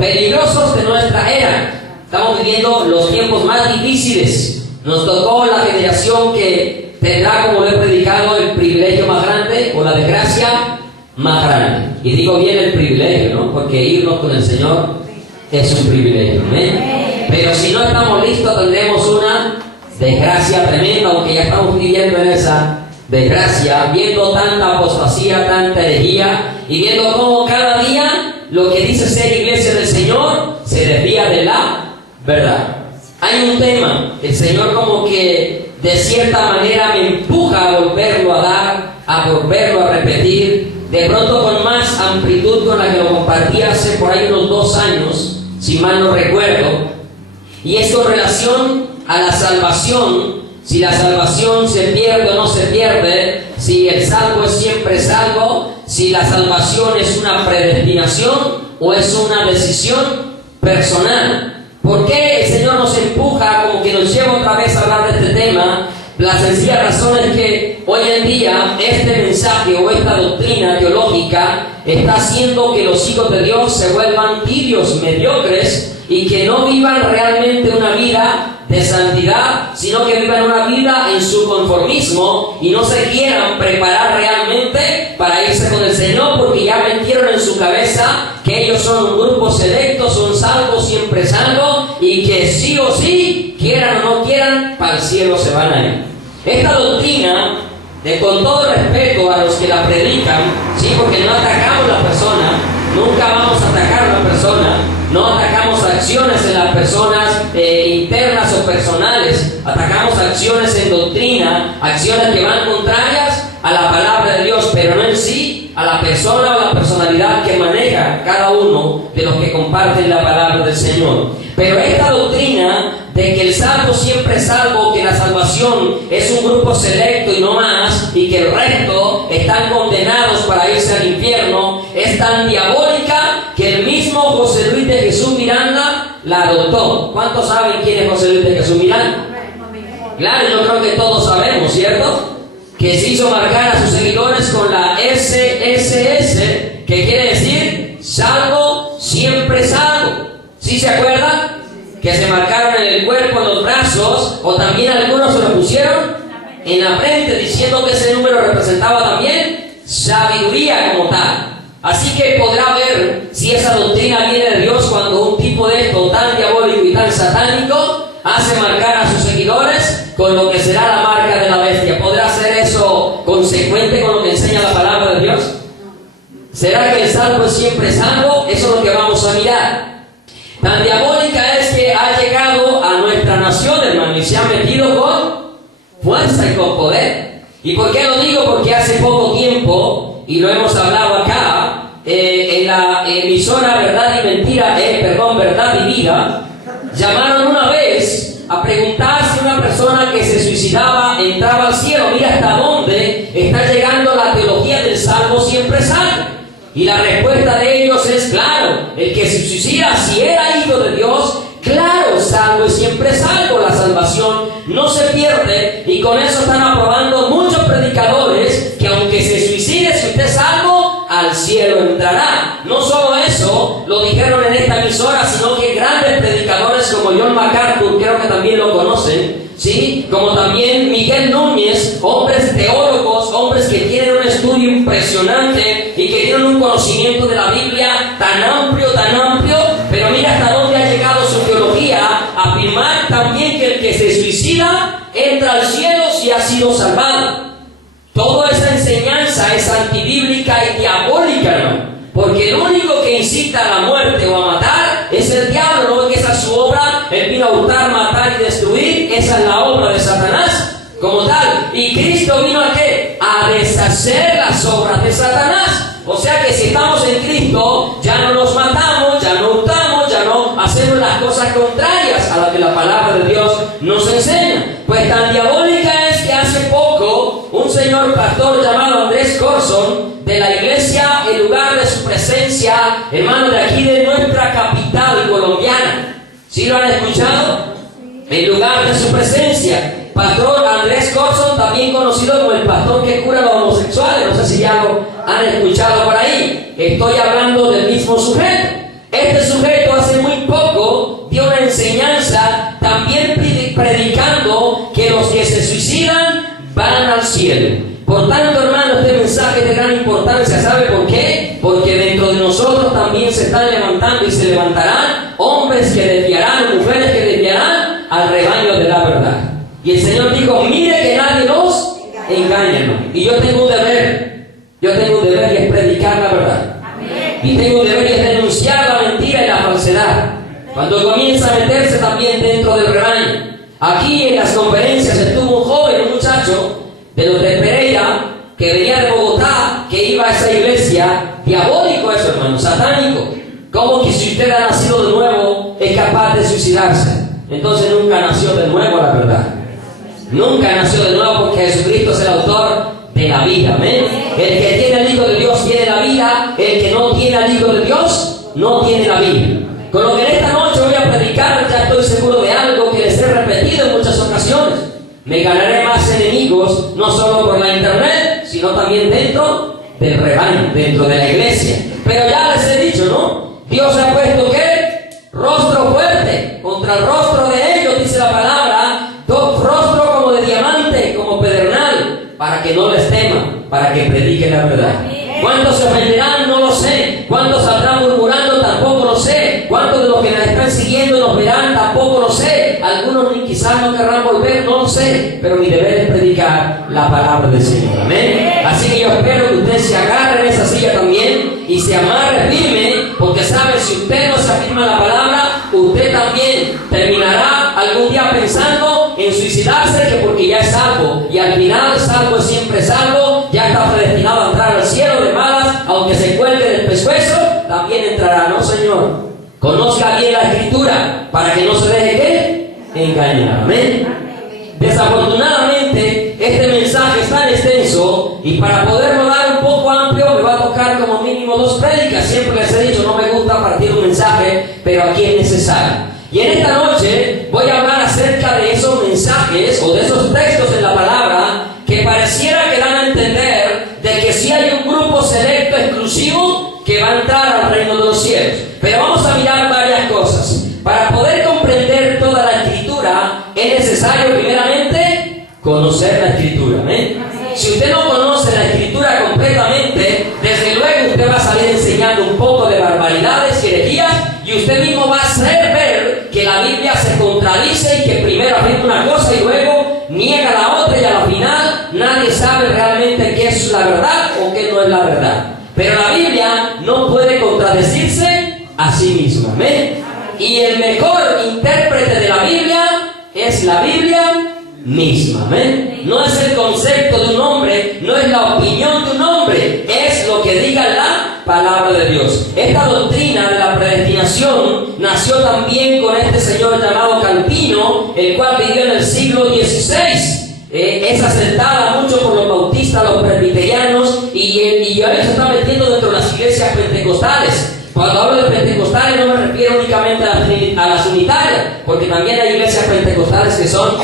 peligrosos de nuestra era. Estamos viviendo los tiempos más difíciles. Nos tocó la generación que tendrá, como lo he predicado, el privilegio más grande o la desgracia más grande. Y digo bien el privilegio, ¿no? Porque irnos con el Señor es un privilegio, ¿eh? Pero si no estamos listos, tendremos una desgracia tremenda, aunque ya estamos viviendo en esa desgracia, viendo tanta apostasía, tanta herejía, y viendo cómo cada día lo que dice ser iglesia del Señor se desvía de la verdad. Hay un tema, el Señor como que de cierta manera me empuja a volverlo a dar, a volverlo a repetir, de pronto con más amplitud con la que lo compartí hace por ahí unos 2 años, si mal no recuerdo, y es con relación a la salvación, si la salvación se pierde o no se pierde, si el salvo es siempre salvo, si la salvación es una predestinación o es una decisión personal. ¿Por qué el Señor nos empuja, como que nos lleva otra vez a hablar de este tema? La sencilla razón es que hoy en día este mensaje o esta doctrina teológica está haciendo que los hijos de Dios se vuelvan tibios, mediocres, y que no vivan realmente una vida de santidad, sino que vivan una vida en su conformismo y no se quieran preparar realmente para irse con el Señor, porque ya metieron en su cabeza que ellos son un grupo selecto, son salvos, siempre salvos, y que sí o sí, quieran o no quieran, para el cielo se van a ir. Esta doctrina, con todo respeto a los que la predican, sí, porque no atacamos a la persona, nunca vamos a atacar a la persona, no atacamos acciones en las personas internas o personales, atacamos acciones en doctrina, acciones que van contrarias a la palabra de Dios, pero no en sí a la persona o la personalidad que maneja cada uno de los que comparten la palabra del Señor. Pero esta doctrina de que el salvo siempre es salvo, que la salvación es un grupo selecto y no más, y que el resto están condenados para irse al infierno, es tan diabólica que el mismo José Luis de Jesús Miranda la adoptó. ¿Cuántos saben quién es José Luis de Jesús Miranda? Claro, yo creo que todos sabemos, ¿cierto? Que se hizo marcar a sus seguidores con la SSS, que quiere decir salvo, siempre salvo. ¿Sí se acuerdan? Que se marcaron en el cuerpo, en los brazos, o también algunos se lo pusieron en la frente, diciendo que ese número representaba también sabiduría como tal. Así que podrá ver si esa doctrina viene de Dios cuando un tipo de esto tan diabólico y tan satánico hace marcar a sus seguidores con lo que será la marca de la bestia. ¿Podrá ser eso consecuente con lo que enseña la palabra de Dios? ¿Será que el salvo es siempre salvo? Eso es lo que vamos a mirar. Tan diabólica es que ha llegado a nuestra nación, hermano, y se ha metido con fuerza y con poder. ¿Y por qué lo digo? Porque hace poco tiempo, y lo hemos hablado acá, en la emisora Verdad y Mentira, Verdad y Vida, llamaron una vez a preguntar si una persona que se suicidaba entraba al cielo. Mira hasta dónde está llegando la teología del salvo siempre salvo. Y la respuesta de ellos es claro, el que se suicida, si era hijo de Dios, claro, salvo y siempre salvo, la salvación no se pierde, y con eso están aprobando muchos predicadores que aunque se suicide, si usted es salvo, al cielo entrará. No solo eso, lo dijeron en esta emisora, sino que grandes predicadores como John MacArthur, creo que también lo conocen, ¿sí? Como también Miguel Núñez, hombres teólogos, hombres que tienen un estudio impresionante y que tienen un conocimiento de la Biblia tan amplio, pero mira hasta dónde ha llegado su teología, a afirmar también que el que se suicida entra al cielo si ha sido salvado. Toda esa enseñanza es antibíblica y diabólica, hermano, porque el único que incita a la muerte o a matar es el diablo. ¿No? Que esa es su obra, él vino a hurtar, matar y destruir. Esa es la obra de Satanás como tal, y Cristo vino ¿a qué? A deshacer las obras de Satanás. O sea que si estamos en Cristo, ya no nos matamos, ya no hurtamos, ya no hacemos las cosas contrarias a las que la palabra de Dios nos enseña. Pues tan diabólica es que hace poco un señor pastor llamado Andrés Corson, de la iglesia El Lugar de Su Presencia, hermano, de aquí de nuestra capital colombiana, ¿sí lo han escuchado? El Lugar de Su Presencia. Pastor Andrés Corson, también conocido como el pastor que cura a los homosexuales. No sé si ya lo han escuchado por ahí. Estoy hablando del mismo sujeto. Este sujeto suicidan van al cielo. Por tanto, hermano, este mensaje es de gran importancia. ¿Sabe por qué? Porque dentro de nosotros también se están levantando y se levantarán hombres que desviarán, mujeres que desviarán al rebaño de la verdad. Y el Señor dijo, mire que nadie los engañe, hermano. Y yo tengo un deber y es predicar la verdad. Y tengo un deber y es denunciar la mentira y la falsedad. Cuando comienza a meterse también dentro del rebaño. Aquí en las conferencias estuvo un joven, un muchacho de los de Pereira, que venía de Bogotá, que iba a esa iglesia. Diabólico eso, hermano, satánico. Como que si usted ha nacido de nuevo es capaz de suicidarse. Entonces nunca nació de nuevo, la verdad. Nunca nació de nuevo, porque Jesucristo es el autor de la vida. ¿Amén? El que tiene al Hijo de Dios tiene la vida. El que no tiene al Hijo de Dios no tiene la vida. Con lo que en esta noche voy a predicar, ya estoy seguro de algo que les he repetido en muchas ocasiones. Me ganaré más enemigos, no solo por la internet, sino también dentro del rebaño, dentro de la iglesia. Pero ya les he dicho, ¿no? Dios ha puesto, ¿qué? Rostro fuerte contra el rostro de ellos, dice la palabra. Rostro como de diamante, como pedernal, para que no les teman, para que prediquen la verdad. ¿Cuántos se ofenderán? No lo sé. ¿Cuántos saldrán murmurando? Tampoco lo sé. ¿Cuántos de los que nos están siguiendo nos verán? Tampoco lo sé. Algunos ni quizás no querrán volver, no lo sé. Pero mi deber es predicar la palabra del Señor. Amén. Así que yo espero que usted se agarre en esa silla también y se amarre firme, porque sabe, si usted no se afirma la palabra, usted también terminará algún día pensando en suicidarse, que porque ya es salvo. Y al final, salvo es siempre salvo. Ya está predestinado a entrar al cielo de malas, aunque se cuelgue del pescuezo, también entrará, ¿no, Señor? Conozca bien la Escritura, para que no se deje, ¿qué? Engañar. Amén. Desafortunadamente, este mensaje es tan extenso, y para poderlo dar un poco amplio, me va a tocar como mínimo 2 prédicas. Siempre les he dicho, no me gusta partir un mensaje, pero aquí es necesario. Y en esta noche voy a hablar acerca de esos mensajes, o de esos textos en la palabra, que pareciera que dan a entender de que sí hay un grupo selecto exclusivo que va a entrar al reino de los cielos. Pero vamos a mirar varias cosas. Para poder comprender toda la Escritura es necesario primeramente conocer la Escritura. ¿eh? Si usted no conoce la Escritura completamente, desde luego usted va a salir enseñando un poco de barbaridades y herejías, y usted mismo va a hacer ver que la Biblia se contradice y que primero afirma una cosa y luego niega la otra, y a la final nadie sabe realmente qué es la verdad o qué no es la verdad. Pero la Biblia no puede contradecirse a sí misma. ¿Amén? Y el mejor intérprete de la Biblia es la Biblia misma. ¿Amén? No es el concepto de un hombre, no es la opinión de un hombre, es lo que diga la palabra de Dios. Esta doctrina de la predestinación nació también con este señor llamado Calvino, el cual vivió en el siglo XVI. Es aceptada mucho por los bautistas, los presbiterianos, y ahora se está metiendo dentro de las iglesias pentecostales. Cuando hablo de pentecostales no me refiero únicamente a las unitarias, porque también hay iglesias pentecostales que son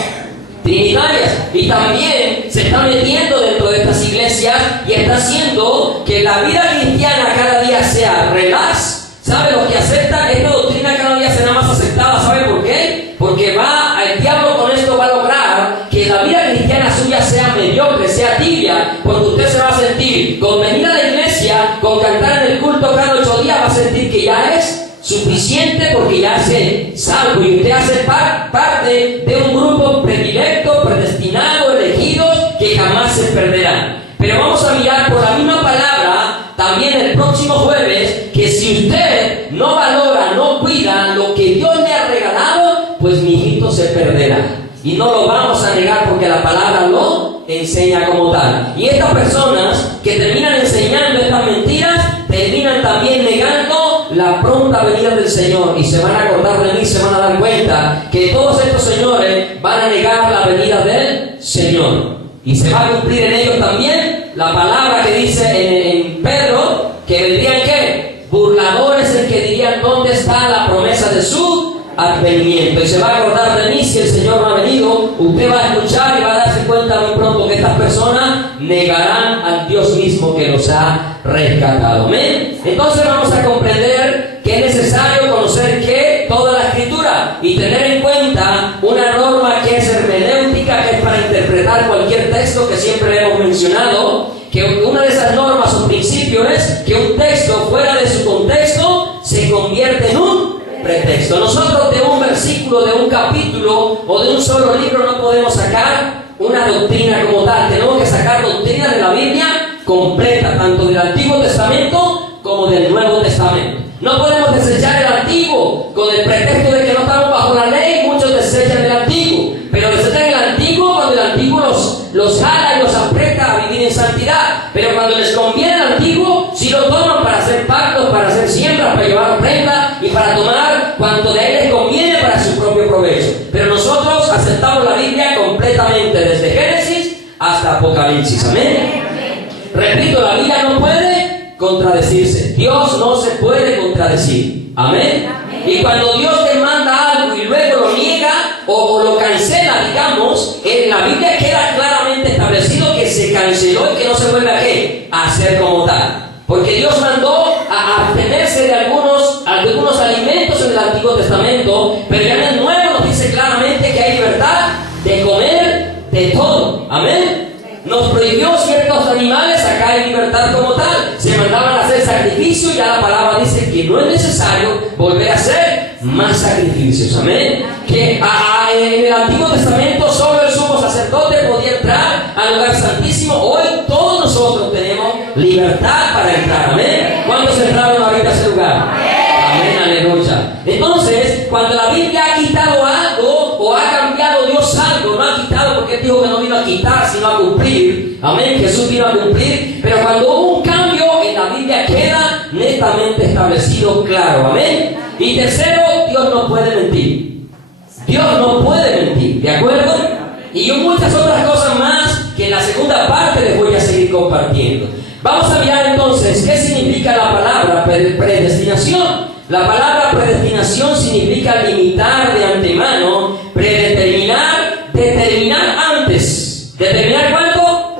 trinitarias, y también se está metiendo dentro de estas iglesias y está haciendo que la vida cristiana cada día sea relax. ¿Sabe? Los que aceptan esta doctrina cada día será más aceptada. ¿Sabe por qué? Porque el diablo con esto va a lograr que la vida cristiana suya sea mediocre, sea tibia, porque usted se va a sentir, con venir a la iglesia, con cantar en el culto cada 8 días, va a sentir que ya es suficiente, porque ya es salvo, y usted hace parte de un grupo predilecto, predestinado, elegidos, que jamás se perderán. Pero vamos a mirar por la misma palabra también el próximo jueves, que si usted no valora, no cuida lo que Dios le ha regalado, pues mi hijito se perderá. Y no lo vamos a negar, porque la palabra lo enseña como tal. Y estas personas que terminan enseñando estas mentiras, terminan también negando la pronta venida del Señor, y se van a acordar de mí, se van a dar cuenta que todos estos señores van a negar la venida del Señor, y se va a cumplir en ellos también la palabra que dice en Pedro, que vendrían ¿qué? Burladores, en que dirían ¿dónde está la promesa de su advenimiento? Y se va a acordar de mí si el Señor no ha venido. Usted va a escuchar y va a darse cuenta muy pronto que estas personas negarán al Dios mismo que los ha rescatado. ¿Amén? Entonces vamos a comprender que es necesario conocer que toda la Escritura y tener en cuenta una norma que es hermenéutica, que es para interpretar interpretar cualquier texto, que siempre hemos mencionado, que una de esas normas o principios es que un texto fuera de su contexto se convierte en un pretexto. Nosotros de un versículo, de un capítulo o de un solo libro no podemos sacar una doctrina como tal. Tenemos que sacar doctrina de la Biblia completa, tanto del Antiguo Testamento como del Nuevo Testamento. No podemos desechar el Antiguo con el pretexto de que no estamos bajo la ley. Muchos desechan el Antiguo, pero desechan el Antiguo cuando el Antiguo los jala y los aprieta a vivir en santidad. Pero cuando les conviene el Antiguo, sí lo toman para hacer pactos, para hacer siembras, para llevar ofrenda y para tomar cuanto de él les conviene para su propio provecho. Pero nosotros aceptamos la Biblia completamente, desde Génesis hasta Apocalipsis. Amén. Repito, la Biblia no puede contradecirse. Dios no se puede contradecir. Amén. Y cuando Dios te manda algo y luego lo niega o lo cancela, digamos, en la Biblia queda claramente establecido que se canceló y que no se vuelve a ¿qué? A hacer como tal. Porque Dios mandó a abstenerse de algunos alimentos en el Antiguo Testamento, pero ya en el Nuevo nos dice claramente que hay libertad de comer de todo. Amén. Nos prohibió ciertos animales, acá hay libertad como tal. Se mandaban a hacer sacrificios, ya la palabra dice que no es necesario volver a hacer más sacrificios. Amén. Que en el Antiguo Testamento solo el sumo sacerdote podía entrar al lugar santísimo. Hoy todos nosotros tenemos libertad para entrar. Amén. ¿Cuántos entraron ahorita a ese lugar? Amén, aleluya. Entonces, cuando la Biblia ha quitado algo o ha cambiado Dios algo, no ha quitado porque Él dijo que no vino a quitar, sino a cumplir. Amén, Jesús vino a cumplir. Pero cuando hubo un cambio, en la Biblia queda netamente establecido, claro. Amén. Y tercero, Dios no puede mentir. Dios no puede mentir, ¿de acuerdo? Y muchas otras cosas más que en la segunda parte les voy a seguir compartiendo. Vamos a mirar entonces qué significa la palabra predestinación. La palabra predestinación significa limitar de antemano, predeterminar, determinar antes. ¿Determinar cuánto?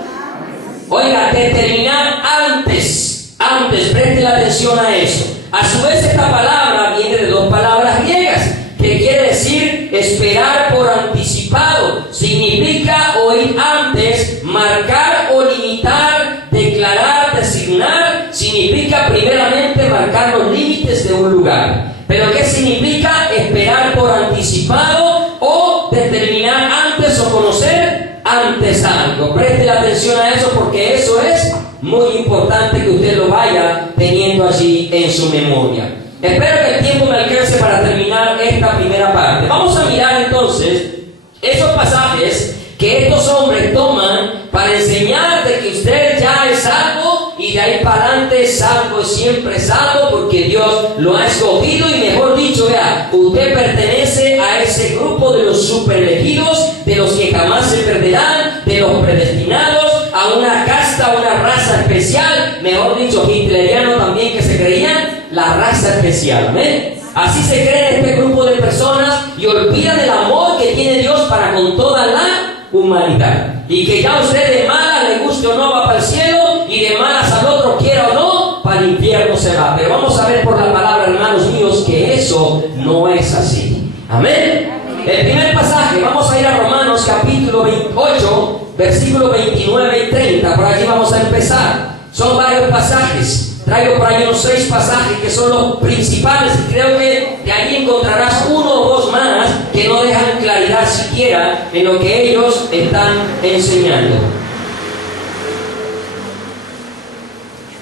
Oiga, determinar antes. Antes, preste la atención a eso. A su vez, esta palabra viene de dos palabras griegas, que quiere decir esperar por anticipado. Significa oír antes, marcar o limitar, declarar, designar. Significa primeramente marcar los límites de un lugar. Pero ¿qué significa esperar por anticipado o determinar antes o conocer antes algo? Preste la atención a eso porque eso es muy importante que usted lo vaya teniendo allí en su memoria. Espero que el tiempo me alcance para terminar esta primera parte. Vamos a mirar entonces esos pasajes que estos hombres toman para enseñar de que usted ya es salvo y de ahí para adelante es salvo, siempre es salvo porque Dios lo ha escogido y mejor dicho, vea, usted pertenece a ese grupo de los superelegidos, de los que jamás se perderán, de los predestinados, a una casta, a una raza especial, mejor dicho, hitleriano también que se creían la raza especial. ¿Amén? Así se cree en este grupo de personas y olvidan el amor que tiene Dios para con toda la humanidad. Y que ya usted de malas, le guste o no, va para el cielo, y de malas al otro, quiera o no, para el infierno se va. Pero vamos a ver por la palabra, hermanos míos, que eso no es así. Amén. El primer pasaje, vamos a ir a Romanos capítulo 28, versículos 29 y 30. Por allí vamos a empezar. Son varios pasajes. Traigo por ahí unos 6 pasajes que son los principales y creo que de ahí encontrarás uno o dos más que no dejan claridad siquiera en lo que ellos están enseñando.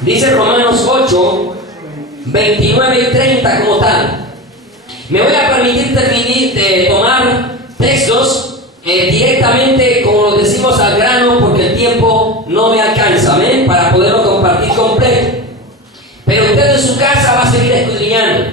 Dice Romanos 8, 29 y 30 como tal. Me voy a permitir tomar textos directamente, como lo decimos, al grano, porque el tiempo no me alcanza, ¿ven? Para poderlo compartir completo. Pero usted en su casa va a seguir escudriñando,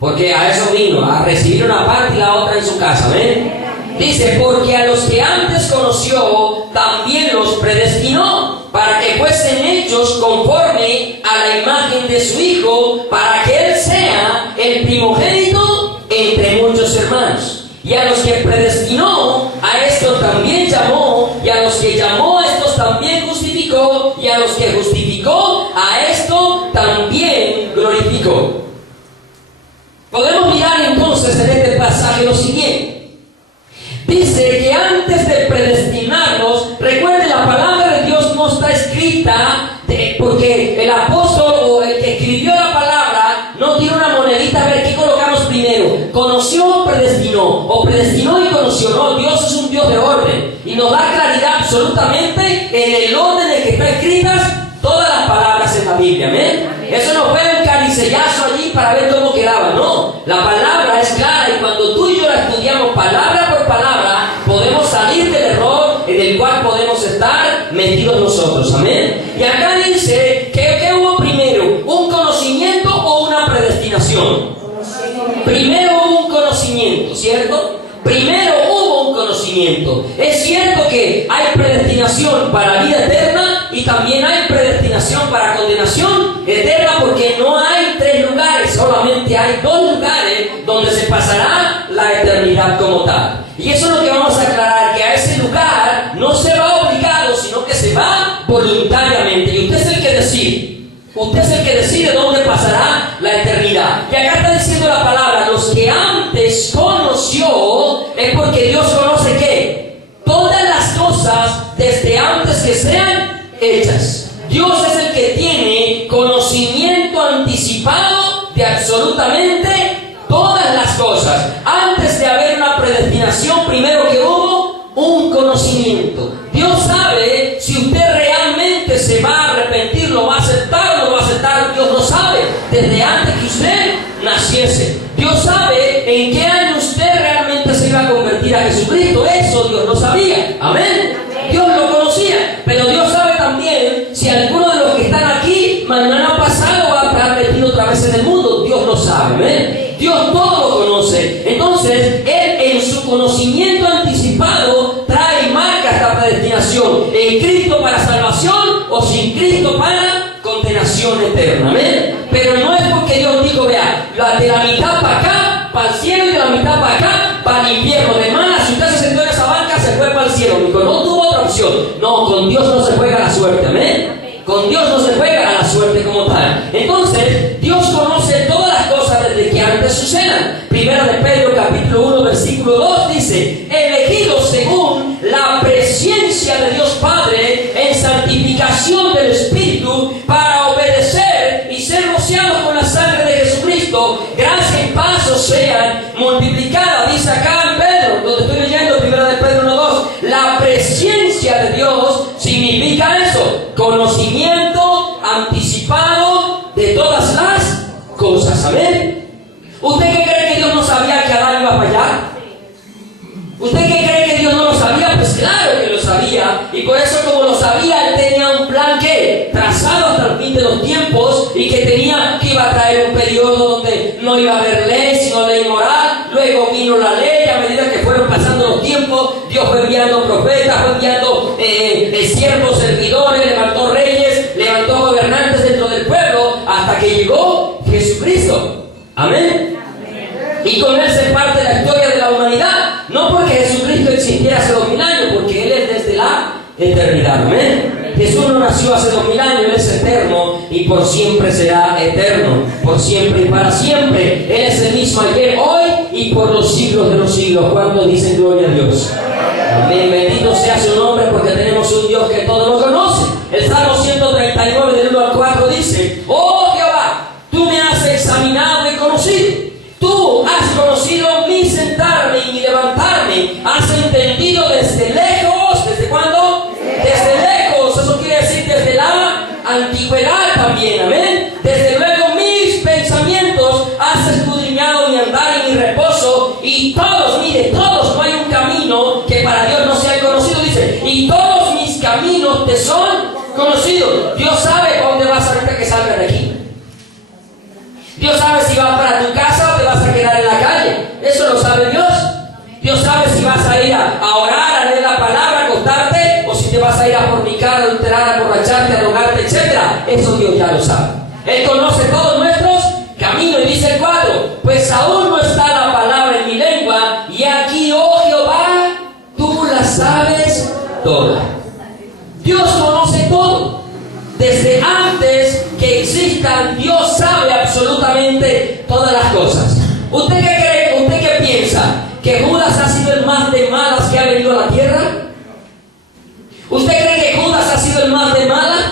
porque a eso vino, a recibir una parte y la otra en su casa, ¿ven? Dice, porque a los que antes conoció, también los predestinó, para que fuesen hechos conforme a la imagen de su Hijo, para que Él sea el primogénito entre muchos hermanos. Y a los que predestinó, a estos también llamó, y a los que llamó, a estos también justificó, y a los que justificó, a esto también glorificó. Podemos mirar entonces en este pasaje lo siguiente. Dice que antes de predestinarnos, escrita porque el apóstol o el que escribió la palabra no tiene una monedita a ver qué colocamos primero. ¿Conoció o predestinó? O predestinó y conoció. No, Dios es un Dios de orden y nos da claridad absolutamente en el orden en que están escritas todas las palabras en la Biblia. ¿Amén? Eso no fue un caricellazo allí para ver cómo quedaba. No, la palabra es clara y cuando tú y yo la estudiamos palabra por palabra, podemos salir del error en el cual podemos estar metidos nosotros. Amén. Y acá dice que hubo primero, un conocimiento o una predestinación. Primero hubo un conocimiento, ¿cierto? Primero hubo un conocimiento. Es cierto que hay predestinación para vida eterna y también hay predestinación para condenación eterna, porque no hay 3 lugares, solamente hay 2 lugares donde se pasará la eternidad como tal. Y eso es lo que vamos a aclarar, que a ese lugar no se va obligado, sino que se va voluntariamente. Y usted es el que decide. Usted es el que decide dónde pasará la eternidad. Y acá está diciendo la palabra, los que antes conoció, es porque Dios conoce ¿qué? Todas las cosas desde antes que sean hechas. Dios es el que tiene conocimiento anticipado de absolutamente todas las cosas. Antes de haber una predestinación, primero que hubo un conocimiento. Dios sabe si usted realmente se va a arrepentir, lo va a aceptar o no lo va a aceptar. Dios lo sabe desde antes que usted naciese. Dios sabe en qué año usted realmente se iba a convertir a Jesucristo. Eso Dios lo sabía. Amén. Dios lo conocía, pero Dios sabe también si alguno de los que están aquí mañana pasado va a estar metido otra vez en el mundo. Dios lo sabe. Amén. Dios todo lo conoce. Entonces, Él en su conocimiento anticipado trae y marca esta predestinación: en Cristo para salvación o sin Cristo para condenación eterna. Amén. Pero no es porque Dios dijo, vea, de la mitad para acá, para el cielo, y de la mitad para acá, para el infierno. De malas, si usted se sentó en esa banca, se fue para el cielo. Dijo, no tuvo otra opción. No, con Dios no se juega la suerte. Amén. Con Dios no se juega a la suerte como tal. Entonces, Dios conoce todas las cosas desde que antes sucedan. Primera de Pedro, capítulo 1, versículo 2, dice, elegidos según la presencia de Dios Padre en santificación del Espíritu, para obedecer y ser rociados con la sangre de Jesucristo, gracia y paz os sean multiplicadas. Dice acá en Pedro, donde estoy leyendo, primera de Pedro 1, 2, la presencia de Dios significa eso: conocimiento anticipado de todas las cosas. Amén. ¿Usted qué cree que Dios no sabía que Adán iba a fallar? ¿Usted qué cree que Dios no lo sabía? Pues claro que lo sabía, y por eso, como lo sabía, Él tenía un plan que trazado hasta el fin de los tiempos, y que iba a traer un periodo donde no iba a haber ley sino ley moral. Luego vino la ley. A medida que fueron pasando los tiempos, Dios fue enviando profetas, fue enviando siervos, servidores, levantó reyes, levantó gobernantes dentro del pueblo, hasta que llegó Jesucristo. Amén. Y con Él se parte la historia de la humanidad, no porque Jesucristo existiera hace 2000 años, porque Él es desde la eternidad. Amén. Jesús no nació hace 2000 años, Él es eterno y por siempre será eterno, por siempre y para siempre. Él es el mismo ayer, hoy y por los siglos de los siglos. ¿Cuántos dicen gloria a Dios? Amén. Bendito sea su nombre, porque tenemos un Dios que todo lo conoce. El Salmo 139 del 1 al 4 dice, oh Jehová, tú me has examinado y conocido. Tú has conocido mi sentarme y mi levantarme. Has entendido desde lejos. ¿Desde cuándo? Desde lejos. Eso quiere decir desde la antigüedad también. Amén. Desde luego mis pensamientos has escudriñado mi andar y mi reposo. Y todos, mire, todos, no hay un camino que para Dios no sea conocido. Dice, y todos mis caminos te son conocidos. Dios sabe para dónde vas ahorita que salgas de aquí. Dios sabe si vas para tu casa o te vas a quedar en la calle. Eso lo sabe Dios. Dios sabe si vas a ir a orar, a leer la palabra, a acostarte, o si te vas a ir a fornicar, a adulterar, a borracharte, a drogarte, etc. Eso Dios ya lo sabe. Él conoce todos nuestros caminos. Y dice el 4, pues aún no está la palabra en mi lengua, y aquí, oh Jehová, tú la sabes toda. Dios conoce todo. Desde antes que existan, Dios sabe absolutamente todas las cosas. ¿Usted qué cree? ¿Usted qué piensa? ¿Que Judas ha sido el más de malas que ha venido a la tierra? ¿Usted cree que Judas ha sido el más de malas?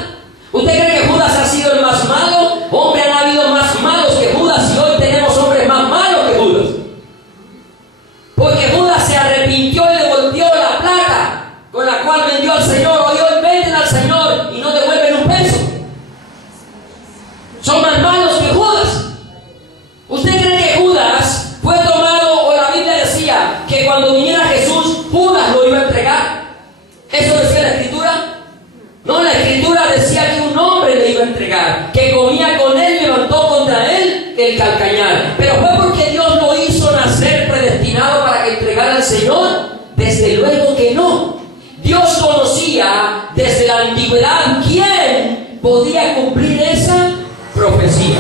ponía con él, levantó contra él el calcañar. Pero fue porque Dios lo hizo nacer predestinado para que entregara al Señor. Desde luego que no. Dios conocía desde la antigüedad quién podía cumplir esa profecía.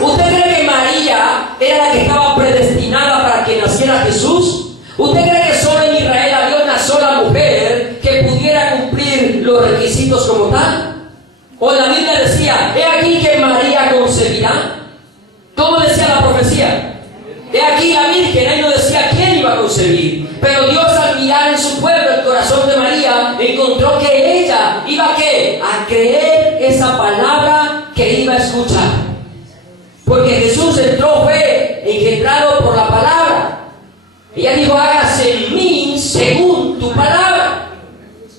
¿Usted cree que María era la que estaba predestinada para que naciera Jesús? ¿Usted cree que solo en Israel había una sola mujer que pudiera cumplir los requisitos como tal? ¿O la Biblia decía, he aquí que María concebirá? ¿Cómo decía la profecía? He aquí la Virgen, ahí no decía quién iba a concebir. Pero Dios, al mirar en su pueblo el corazón de María, encontró que ella iba ¿a qué? A creer esa palabra que iba a escuchar. Porque Jesús entró, fue engendrado por la palabra. Ella dijo, hágase en mí según tu palabra.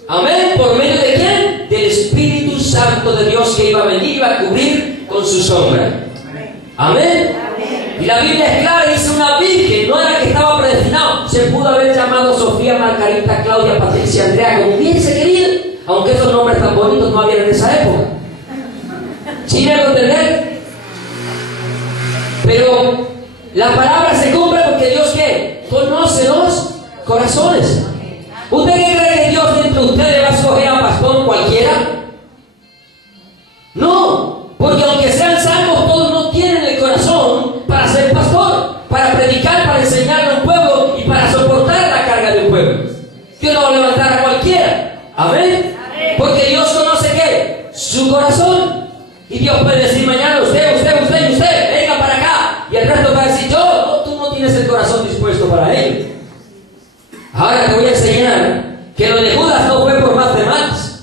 Amén. ¿Por medio de quién? Del Espíritu Santo de Dios que iba a venir, iba a cubrir con su sombra. Amén. Y la Biblia es clara, dice una virgen, no era que estaba predestinado. Se pudo haber llamado Sofía, Margarita, Claudia, Patricia, Andrea, como hubiese querido, aunque esos nombres tan bonitos no habían en esa época. ¿Sí me hago entender? Pero la palabra se cumple porque Dios, ¿qué? Conoce los corazones. ¿Usted qué cree que Dios dentro de ustedes va a escoger a pastor cualquiera? No, porque aunque sean salvos, todos no tienen el corazón para ser pastor, para predicar, para enseñarle a un pueblo y para soportar la carga de un pueblo. Dios no va a levantar a cualquiera. Amén. Porque Dios conoce ¿qué? Su corazón. Y Dios puede decir mañana, usted, venga para acá. Y el resto va a decir, tú no tienes el corazón dispuesto para ello. Ahora te voy a enseñar que lo de Judas no fue por más de más.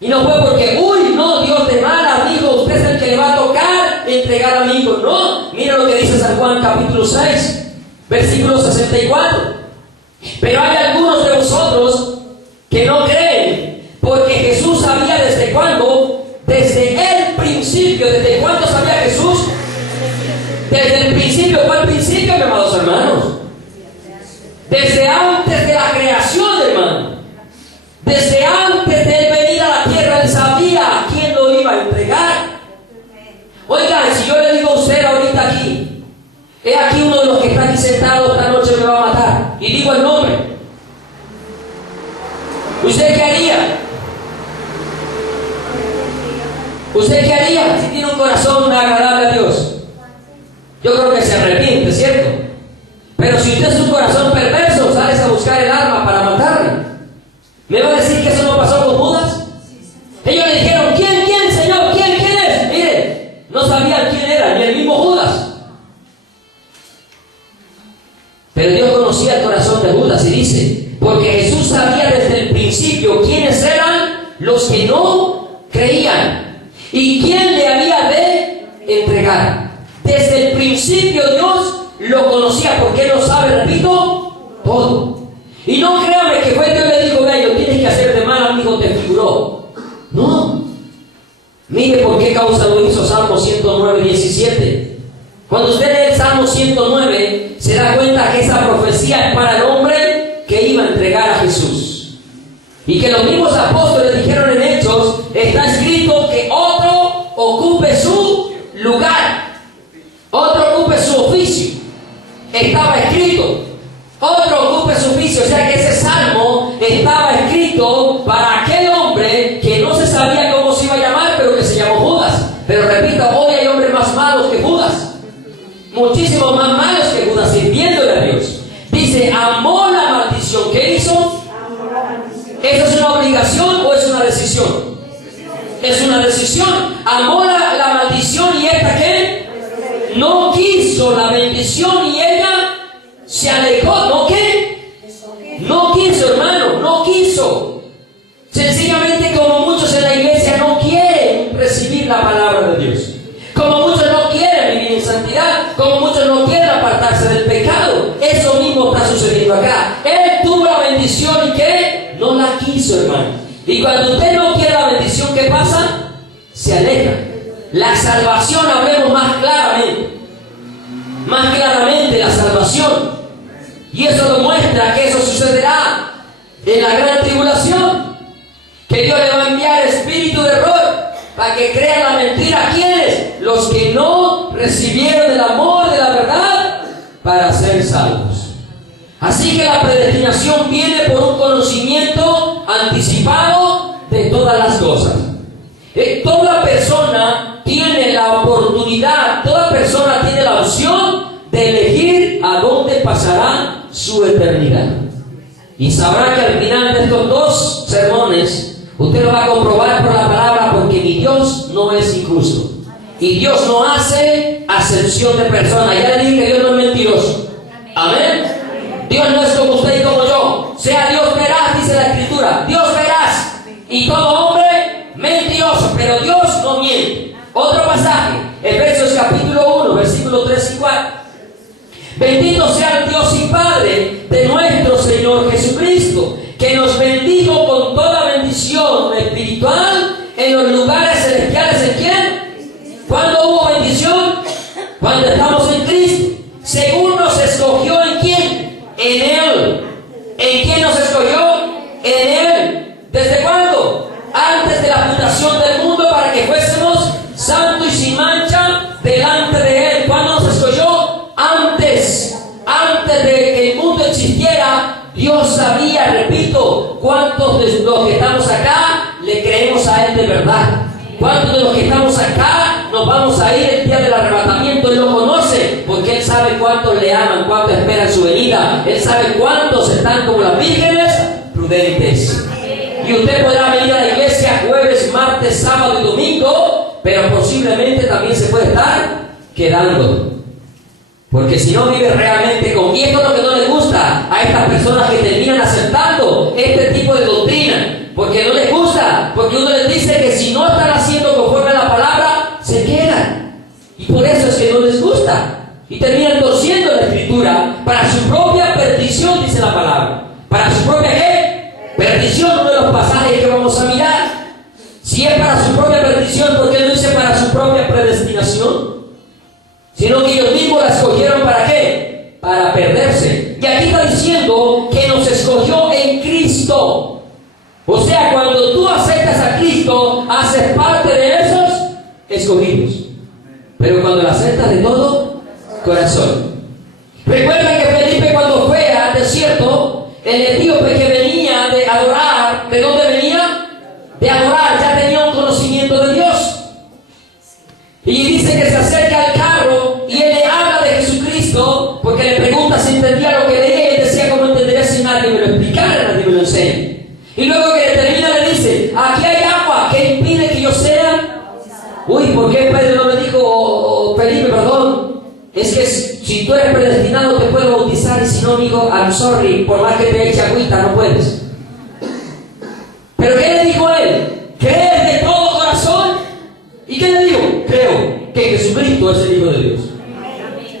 Y no fue porque, no, Dios de mal, amigo, usted es el que le va a tocar entregar a mi hijo. No, mira lo que dice San Juan capítulo 6, versículo 64. Pero hay algunos de vosotros que no creen, porque Jesús sabía desde cuándo, desde el principio. ¿Desde cuándo sabía Jesús? Desde el principio. ¿Cuál principio, mi amados hermanos? Desde antes de la creación, hermano. Desde antes de él venir a la tierra, él sabía a quién lo iba a entregar. Oigan, si yo le digo a usted ahorita aquí, he aquí uno de los que está aquí sentado esta noche me va a matar, y digo el nombre, ¿usted qué haría? ¿Usted qué haría si tiene un corazón agradable a Dios? Yo creo que se arrepiente, ¿cierto? Pero si usted es un corazón perverso, sales a buscar el arma para matarle. ¿Me va a decir que eso no pasó con Judas? Ellos le dijeron, ¿quién, Señor? ¿Quién es? Mire, no sabían quién era, ni el mismo Judas. Pero Dios conocía el corazón de Judas y dice, porque Jesús sabía desde el principio quiénes eran los que no creían y quién le había de entregar. Desde el principio Dios lo conocía, porque Él lo sabe, repito, todo. Y no créame que fue Dios le dijo, ve, lo tienes que hacer de mal, amigo, te figuró. No. Mire por qué causa lo hizo Salmo 109, 17. Cuando usted lee el Salmo 109, se da cuenta que esa profecía es para el hombre que iba a entregar a Jesús. Y que los mismos apóstoles dijeron en Hechos, está escrito que otro ocupe su lugar. Otro ocupe su oficio. Estaba escrito. Otro ocupe su oficio. O sea que ese salmo estaba escrito para aquel hombre que no se sabía cómo se iba a llamar, pero que se llamó Judas. Pero repito, hoy hay hombres más malos que Judas. Muchísimos más malos que Judas, sirviéndole a Dios. Dice, amó la maldición. ¿Qué hizo? ¿Eso es una obligación o es una decisión? Es una decisión. Amó la maldición y esta ¿qué? No quiso la bendición y ella se alejó. ¿No qué? No quiso, hermano, no quiso. Sencillamente, como muchos en la iglesia no quieren recibir la palabra de Dios, como muchos no quieren vivir en santidad, como muchos no quieren apartarse del pecado. Eso mismo está sucediendo acá. Él tuvo la bendición y ¿qué? No la quiso, hermano. Y cuando usted no quiere la bendición, ¿qué pasa? Se aleja. La salvación, hablemos más claramente la salvación. Y eso demuestra que eso sucederá en la gran tribulación, que Dios le va a enviar espíritu de error, para que crean la mentira. ¿Quiénes? Los que no recibieron el amor de la verdad para ser salvos. Así que la predestinación viene por un conocimiento anticipado de todas las cosas. Toda persona tiene la oportunidad, toda persona tiene la opción de elegir a dónde pasará su eternidad. Y sabrá que al final de estos dos sermones, usted lo va a comprobar por la palabra, porque mi Dios no es injusto. Y Dios no hace acepción de personas. Ya le dije que Dios no es mentiroso. Amén. Dios no es como usted y como yo. Sea Dios veraz, dice la Escritura. Dios veraz. Y todo hombre mentiroso. Pero Dios no miente. Otro pasaje. Efesios capítulo 1, versículos 3 y 4. Bendito sea el Dios y Padre de nuestro Señor Jesucristo, que nos bendijo con toda bendición espiritual en los lugares celestiales. ¿En quién? ¿Cuándo hubo bendición? Cuando estamos en Cristo. Según nos escogió, ¿en quién? En Él. ¿En quién nos escogió? En Él. ¿Desde cuándo? Antes de la fundación del mundo, para que fuésemos santos y sin mancha delante de Él. ¿Cuándo nos escogió? Antes de que el mundo existiera. Dios sabía, repito, cuántos de los que estamos acá le creemos a Él de verdad. ¿Cuántos de los que estamos acá nos vamos a ir el día del arrebatamiento? Él lo conoce, porque Él sabe cuántos le aman, cuántos esperan su venida. Él sabe cuántos están como las vírgenes prudentes. Y usted podrá venir a la iglesia jueves, martes, sábado y domingo, pero posiblemente también se puede estar quedando. Porque si no vive realmente con... Y esto es lo que no les gusta a estas personas que terminan aceptando este tipo de doctrina. Porque no les gusta, porque uno les dice que si no están haciendo conforme a la palabra, se quedan. Y por eso es que no les gusta. Y terminan torciendo la Escritura para su propia perdición, dice la palabra. ¿Para su propia qué? Perdición, uno de los pasajes que vamos a mirar. Si es para su propia perdición, ¿por qué no dice para su propia predestinación? Sino que ellos mismos la escogieron ¿para qué? Para perderse. Y aquí está diciendo que nos escogió en Cristo. O sea, cuando tú aceptas a Cristo, haces parte de esos escogidos. Pero cuando lo aceptas de todo corazón. Recuerden que Felipe, cuando fue al desierto, el etíope que venía de adorar, ¿de dónde venía? De adorar, ya tenía un conocimiento de Dios. Y dice que se acerca al carro y él le habla de Jesucristo, porque le pregunta si entendía lo que leía, y él decía: ¿cómo entendería si nadie me lo explicara, nadie me lo enseña? Y luego que termina le dice: aquí hay agua, ¿qué impide que yo sea? Uy, ¿por qué Pedro no le dijo, Felipe, perdón? Es que si tú eres predestinado te puedo bautizar, y si no, amigo, I'm sorry, por más que te eche agüita, no puedes. ¿Pero qué le dijo él? ¿Crees de todo corazón? ¿Y qué le dijo? Creo que Jesucristo es el Hijo de Dios.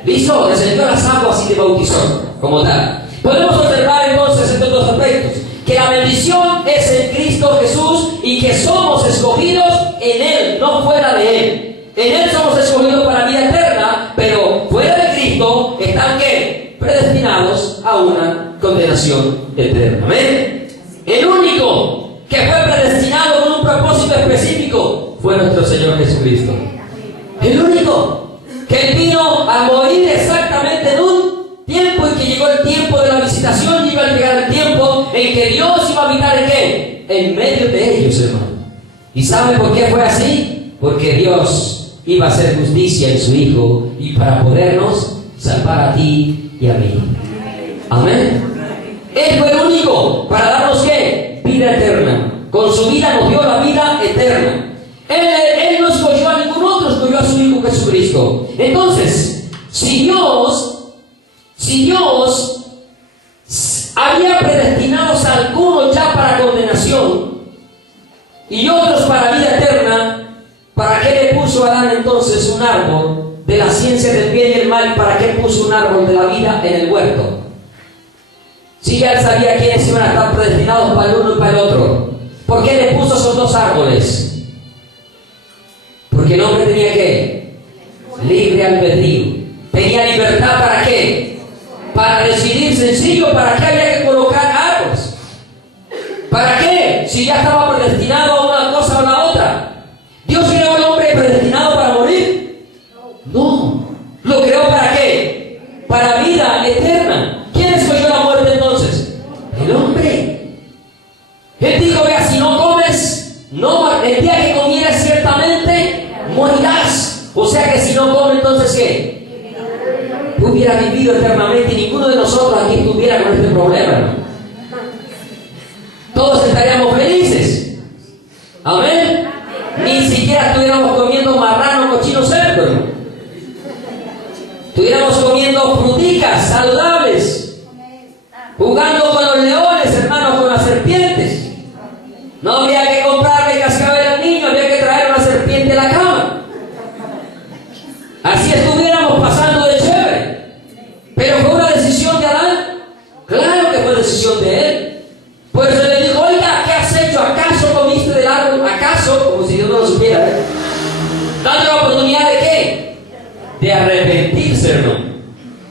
¿Listo? Descendió a las aguas y te bautizó, como tal. Podemos observar entonces estos dos aspectos: que la bendición es en Cristo Jesús y que somos escogidos en Él, no fuera de Él. En Él somos escogidos para vida eterna, pero fuera de Cristo están ¿qué? Predestinados a una condenación eterna. ¿Amén? El único que fue predestinado con un propósito específico fue nuestro Señor Jesucristo. El único que Él vino a morir exactamente en un tiempo, y que llegó el tiempo de la visitación, y iba a llegar el tiempo en que Dios iba a habitar ¿en qué? En medio de ellos, hermano. ¿Y sabe por qué fue así? Porque Dios iba a hacer justicia en su Hijo, y para podernos salvar a ti y a mí. Amén. Él fue el único para darnos ¿qué? Vida eterna. Con su vida nos dio la vida eterna. Él no escogió a ningún otro, escogió a su Hijo Jesucristo. Entonces, si Dios había predestinados a algunos ya para condenación y otros para vida eterna, ¿para qué le puso a Adán entonces un árbol de la ciencia del bien y el mal? ¿Y para qué puso un árbol de la vida en el huerto? Si ya él sabía quiénes iban a estar predestinados para el uno y para el otro, ¿por qué le puso esos dos árboles? Porque el hombre tenía ¿qué? Libre albedrío. Tenía libertad ¿para qué? Para decidir, sencillo. ¿Para qué había que colocar árboles? ¿Para qué? Si ya estaba predestinado a una cosa o a la otra. Dios no come, entonces ¿qué? Hubiera vivido eternamente y ninguno de nosotros aquí estuviera con este problema, hermano. Todos estaríamos felices. Amén. Ni siquiera estuviéramos comiendo marrano, cochino, cerdo, hermano. Estuviéramos comiendo fruticas saludables, jugando con los leones, hermanos, con las serpientes. No había que comprarle cascabel al niño, había que traer una serpiente a la cama. Así estuviéramos pasando de chévere. Pero fue una decisión de Adán. Claro que fue decisión de él. Por eso le dijo: oiga, ¿qué has hecho? ¿Acaso comiste del árbol? ¿Acaso? Como si Dios no lo supiera, ¿eh? Dando la oportunidad de ¿qué? De arrepentirse, hermano.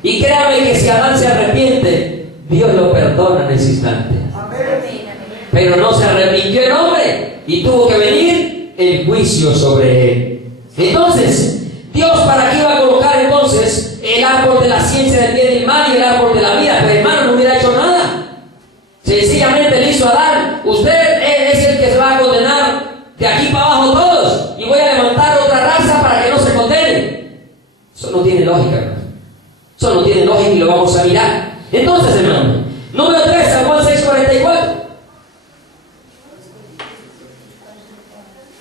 Y créame que si Adán se arrepiente, Dios lo perdona en ese instante. Pero no se arrepintió el hombre y tuvo que venir el juicio sobre él. Entonces, Dios, ¿para qué iba a colocar entonces el árbol de la ciencia del bien y el mal y el árbol de la vida? Pero hermano, no hubiera hecho nada. Sencillamente le hizo a Adán: usted es el que se va a condenar de aquí para abajo todos, y voy a levantar otra raza para que no se condenen. Eso no tiene lógica, hermano. Eso no tiene lógica y lo vamos a mirar. Entonces, hermano, número 3, San Juan 6:44.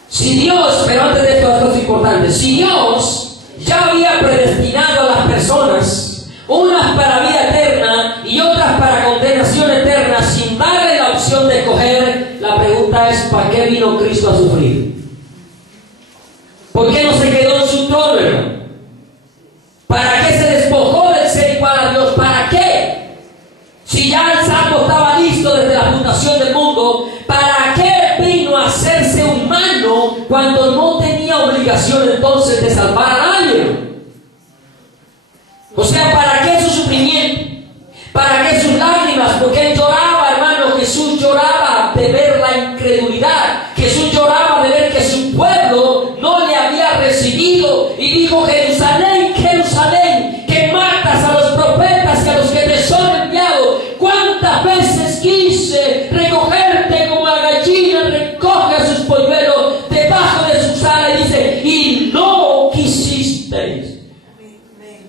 Si Dios, pero antes de esto es importante, si Dios ya había predestinado a las personas, unas para vida eterna y otras para condenación eterna, sin darle la opción de escoger, la pregunta es: ¿para qué vino Cristo a sufrir? ¿Por qué no se quedó en su trono, hermano? ¿Para qué se despojó del ser igual a Dios? ¿Para qué? Si ya el salvo estaba listo desde la fundación del mundo, ¿para qué vino a hacerse humano cuando no tenía obligación entonces de salvar a nadie? O sea, ¿para qué su sufrimiento? ¿Para qué sus lágrimas? Porque él lloraba, hermano. Jesús lloraba de ver la incredulidad. Jesús lloraba de ver que su pueblo no le había recibido. Y dijo: Jerusalén, Jerusalén, que matas a los profetas y a los que te son enviados. ¿Cuántas veces quise recogerte como la gallina recoge a sus polluelos debajo de sus alas? Y dice: y no quisisteis.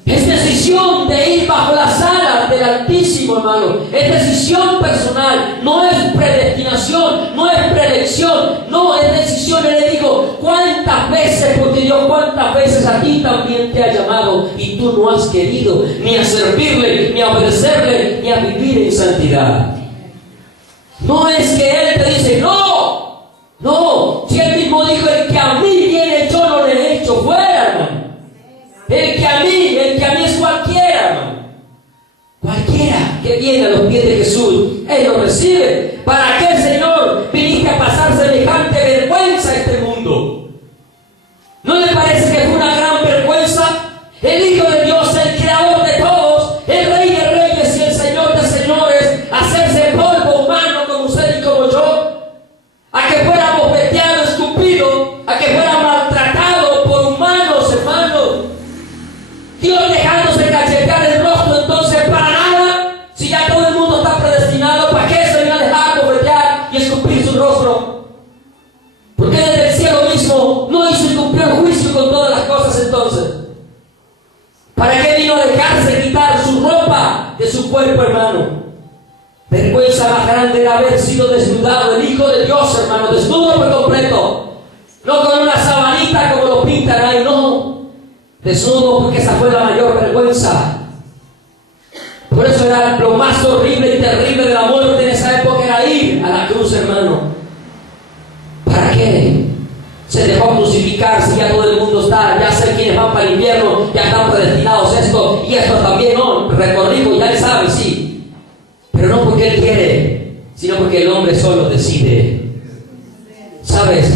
Es decisión de ir bajo las alas del Altísimo, hermano. Es decisión personal, no es predestinación, no es preelección, no es decisión. Y le digo: ¿cuántas veces? Porque Dios, ¿cuántas veces a ti también te ha llamado y tú no has querido ni a servirle, ni a obedecerle, ni a vivir en santidad? No es que Él te dice: no, no. Si Él mismo dijo: el que a mí viene, yo no le he hecho fuera, hermano. El que a mí es cualquiera, hermano. Cualquiera que viene a los pies de Jesús, Él lo recibe. ¿Para qué, Señor, viniste a pasar semejante vergüenza a este mundo? ¿No le parece que fue una gran vergüenza? El Hijo de Dios, el Creador de todos, el Rey de Reyes y el Señor de Señores, hacerse polvo humano como usted y como yo, a que fuera bofeteado, escupido, a que fuera maltratado por humanos, hermanos. Dios dejándose cachetear el rostro, entonces para nada. Si ya todo el mundo está predestinado, ¿para qué se iba a dejar bofetear y escupir su rostro? Porque desde el cielo mismo no hizo y cumplió el juicio con todas las cosas entonces. ¿Para qué vino a dejarse quitar su ropa de su cuerpo, hermano? Vergüenza más grande de haber sido desnudado, el Hijo de Dios, hermano, desnudo por completo. No con una sabanita como lo pintan ahí, no. Desnudo, porque esa fue la mayor vergüenza. Por eso era lo más horrible y terrible de la muerte en esa época, era ir a la cruz, hermano. ¿Para qué? Se dejó crucificar si ya todo el mundo está, ya sé quiénes van para el infierno, ya están predestinados esto y esto también, no, recorrido, ya él sabe, sí. Pero no porque él quiere, sino porque el hombre solo decide. ¿Sabes?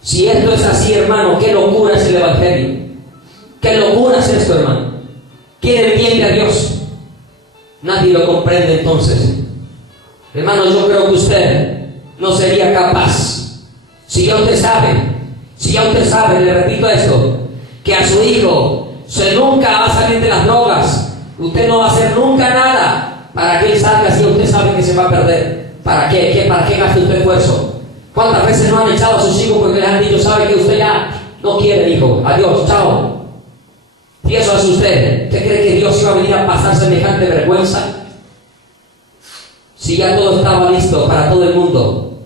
Si esto es así, hermano, qué locura es el Evangelio. ¿Qué locura es esto, hermano? ¿Quién entiende a Dios? Nadie lo comprende entonces. Hermano, yo creo que usted no sería capaz. Si ya usted sabe, le repito esto, que a su hijo nunca va a salir de las drogas, usted no va a hacer nunca nada para que él salga si usted sabe que se va a perder. ¿Para qué? ¿Para qué gasta usted esfuerzo? ¿Cuántas veces no han echado a sus hijos porque les han dicho: sabe que usted ya no quiere, hijo, adiós, chao? Pienso a usted, ¿usted cree que Dios iba a venir a pasar semejante vergüenza? Si ya todo estaba listo para todo el mundo.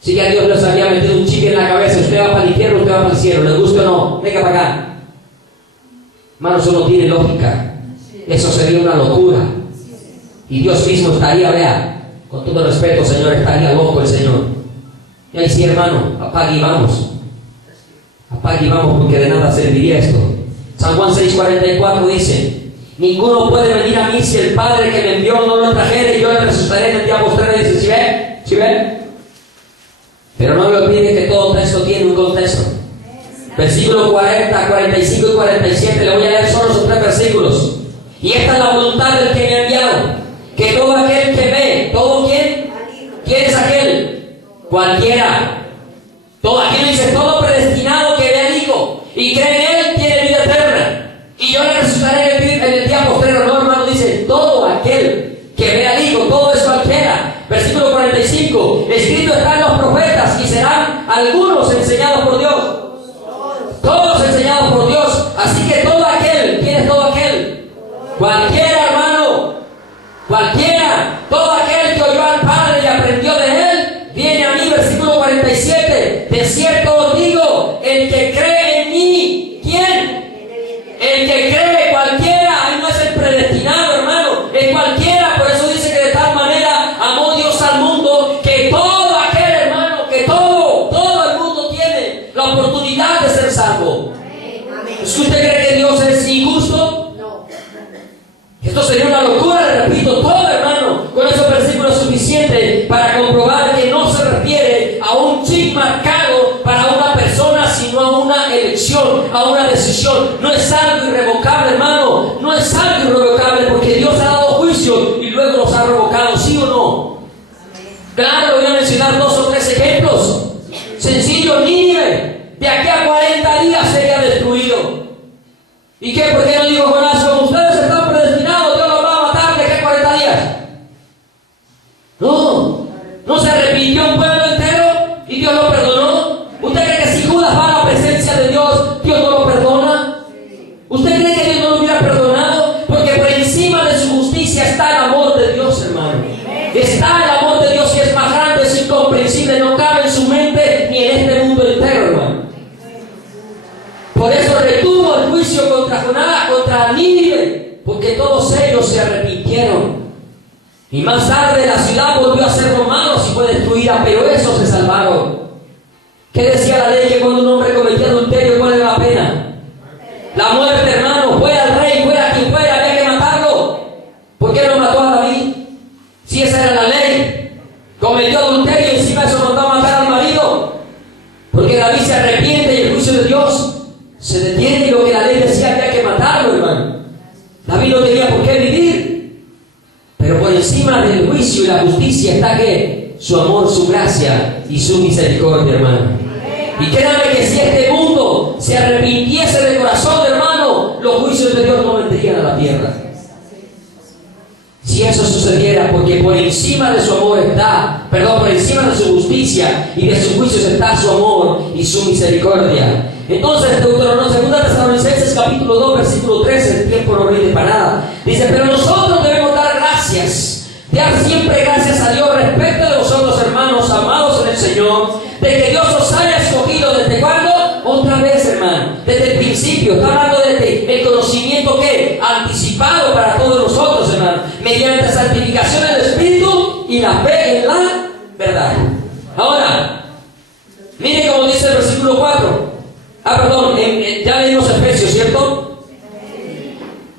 Si ya Dios les había metido un chip en la cabeza, usted va para el infierno, usted va para el cielo, le guste o no, venga para acá. Hermano, eso no tiene lógica. Eso sería una locura. Y Dios mismo estaría, vea, con todo respeto, Señor, estaría loco el Señor. Y ahí sí, hermano, apague y vamos. Apague y vamos, porque de nada serviría esto. San Juan 6:44 dice: ninguno puede venir a mí si el Padre que me envió no lo trajere, y yo le resucitaré en el día postrero. Dice, ¿sí ve? ¿Sí ve? Pero no me olvide que todo texto tiene un contexto. Versículos 40, 45 y 47, le voy a leer solo esos 3 versículos. Y esta es la voluntad del que me ha enviado, que todo aquel que ve, ¿todo quién? ¿Quién es aquel? Cualquiera. Todo aquel, dice, todo predestinado que ve al Hijo y cree en Él tiene vida eterna, y yo le resucitaré en el día postrero. No, hermano, dice, todo aquel que ve al Hijo, todo es cualquiera. Versículo 45, escrito está en los profetas, y serán algunos enseñados por Dios. Todos enseñados por Dios. Así que todo aquel, ¿quién es todo aquel? Cualquiera, hermano. Cualquiera. Todo aquel que oyó al Padre y aprendió de Él, viene a mí. Versículo 47. De cierto os digo, el que cree en mí, ¿quién? El que cree, cualquiera. Ahí no es el predestinado, hermano. Es cualquiera. Por eso dice que de tal manera amó Dios al mundo, que todo aquel, hermano, que todo el mundo tiene la oportunidad de ser salvo. ¿Es que usted cree que Dios es injusto? No. Esto sería una locura, le repito, todo, hermano. Con esos versículos es suficiente para comprobar que no se refiere a un chip marcado para una persona, sino a una elección, a una decisión. No es algo irrevocable, hermano. No es algo irrevocable, porque Dios ha dado juicio y luego los ha revocado, ¿sí o no? Claro, voy a mencionar 2 o 3 ejemplos. Sencillo, Nínive, de aquí a 40 días sería destruido. ¿Y qué? ¿Por qué no digo Jonás? Como ustedes están predestinados, Dios los va a matar de aquí a 40 días. No se arrepintió un pueblo entero y Dios lo perdonó. ¿Usted cree que si Judas va a la presencia de Dios, Dios no lo perdona? ¿Usted cree que Dios no lo hubiera perdonado? Porque por encima de su justicia está el amor de Dios, hermano. Está el amor de Dios, que es más grande, es incomprensible, no cabe en su mente ni en este mundo entero, hermano. Por eso retuvo el juicio contra Jonás, contra Nínive, porque todos ellos se arrepintieron. Y más tarde la ciudad volvió a ser romana y fue destruida, pero esos se salvaron. ¿Qué decía la ley? Que cuando un hombre cometía adulterio, ¿cuál era la pena? La muerte, hermano. Fuera el rey, fuera quien fuera, había que matarlo. ¿Por qué no mató a David? Si esa era la ley. Cometió adulterio y encima eso mandó a matar al marido. Porque David se arrepiente y el juicio de Dios se detiene, y lo que la ley decía había que matarlo, hermano. David no tenía por qué vivir. Pero por encima del juicio y la justicia está que su amor, su gracia y su misericordia, hermano. Y créanme que si este mundo se arrepintiese de corazón, hermano, los juicios de Dios no vendrían a la tierra. Si eso sucediera, porque por encima de su amor está, por encima de su justicia y de sus juicios está su amor y su misericordia. Entonces, Deuteronomio, 2 Tesalonicenses capítulo 2, versículo 13, el tiempo no rinde para nada. Dice, pero nosotros debemos dar gracias, dar siempre gracias a Dios respecto de vosotros, hermanos amados en el Señor, de que Dios os haya escogido. ¿Desde cuándo? Otra vez, hermano, desde el principio. Está hablando desde el conocimiento que anticipado para todos nosotros, hermano, mediante santificación del Espíritu y la fe en la verdad. Ahora, mire cómo dice el versículo 4. Ya leímos Efesios, ¿cierto?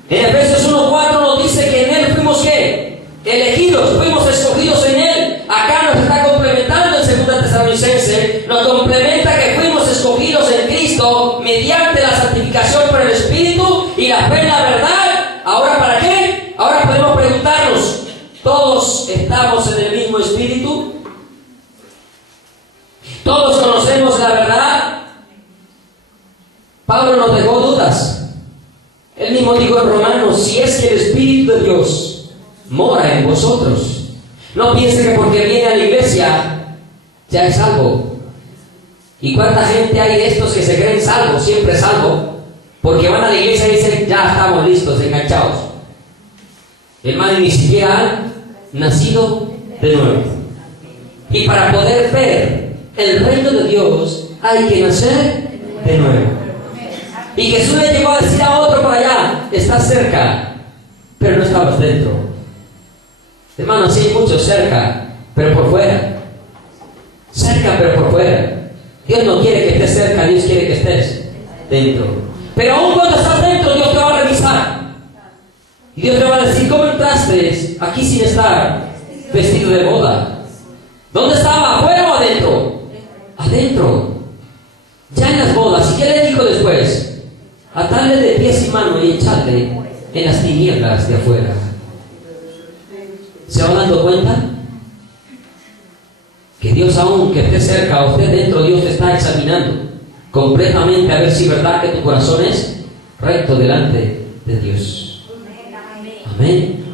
En Efesios 1:4 nos dice que en Él fuimos, ¿qué? Elegidos, fuimos escogidos en Él. Acá nos está complementando en 2 Tesalonicenses, nos complementa que fuimos escogidos en Cristo mediante la santificación por el Espíritu y la fe en la verdad. ¿Ahora para qué? Ahora podemos preguntarnos, ¿todos estamos en el mismo Espíritu? ¿Todos conocemos la verdad? Pablo nos dejó dudas. Él mismo dijo en Romanos, si es que el Espíritu de Dios mora en vosotros, no piense que porque viene a la iglesia ya es salvo. ¿Y cuánta gente hay de estos que se creen salvos, siempre salvo? porque van a la iglesia y dicen, ya estamos listos, enganchados. Hermano, ni siquiera han nacido de nuevo. Y para poder ver el reino de Dios hay que nacer de nuevo. Y Jesús le llegó a decir a otro por allá, estás cerca, pero no estabas dentro. Hermano, sí hay muchos cerca, pero por fuera. Cerca, pero por fuera. Dios no quiere que estés cerca, Dios quiere que estés dentro. Pero aún cuando estás dentro, Dios te va a revisar. Y Dios te va a decir, ¿cómo entraste aquí sin estar vestido de boda? ¿Dónde estaba? ¿Afuera o adentro? Adentro. Ya en las bodas. ¿Y qué le dijo después? Atarle de pies y manos y echarle en las tinieblas de afuera. ¿Se va dando cuenta? Que Dios, aún que esté cerca o esté dentro, Dios te está examinando completamente a ver si es verdad que tu corazón es recto delante de Dios. Amén.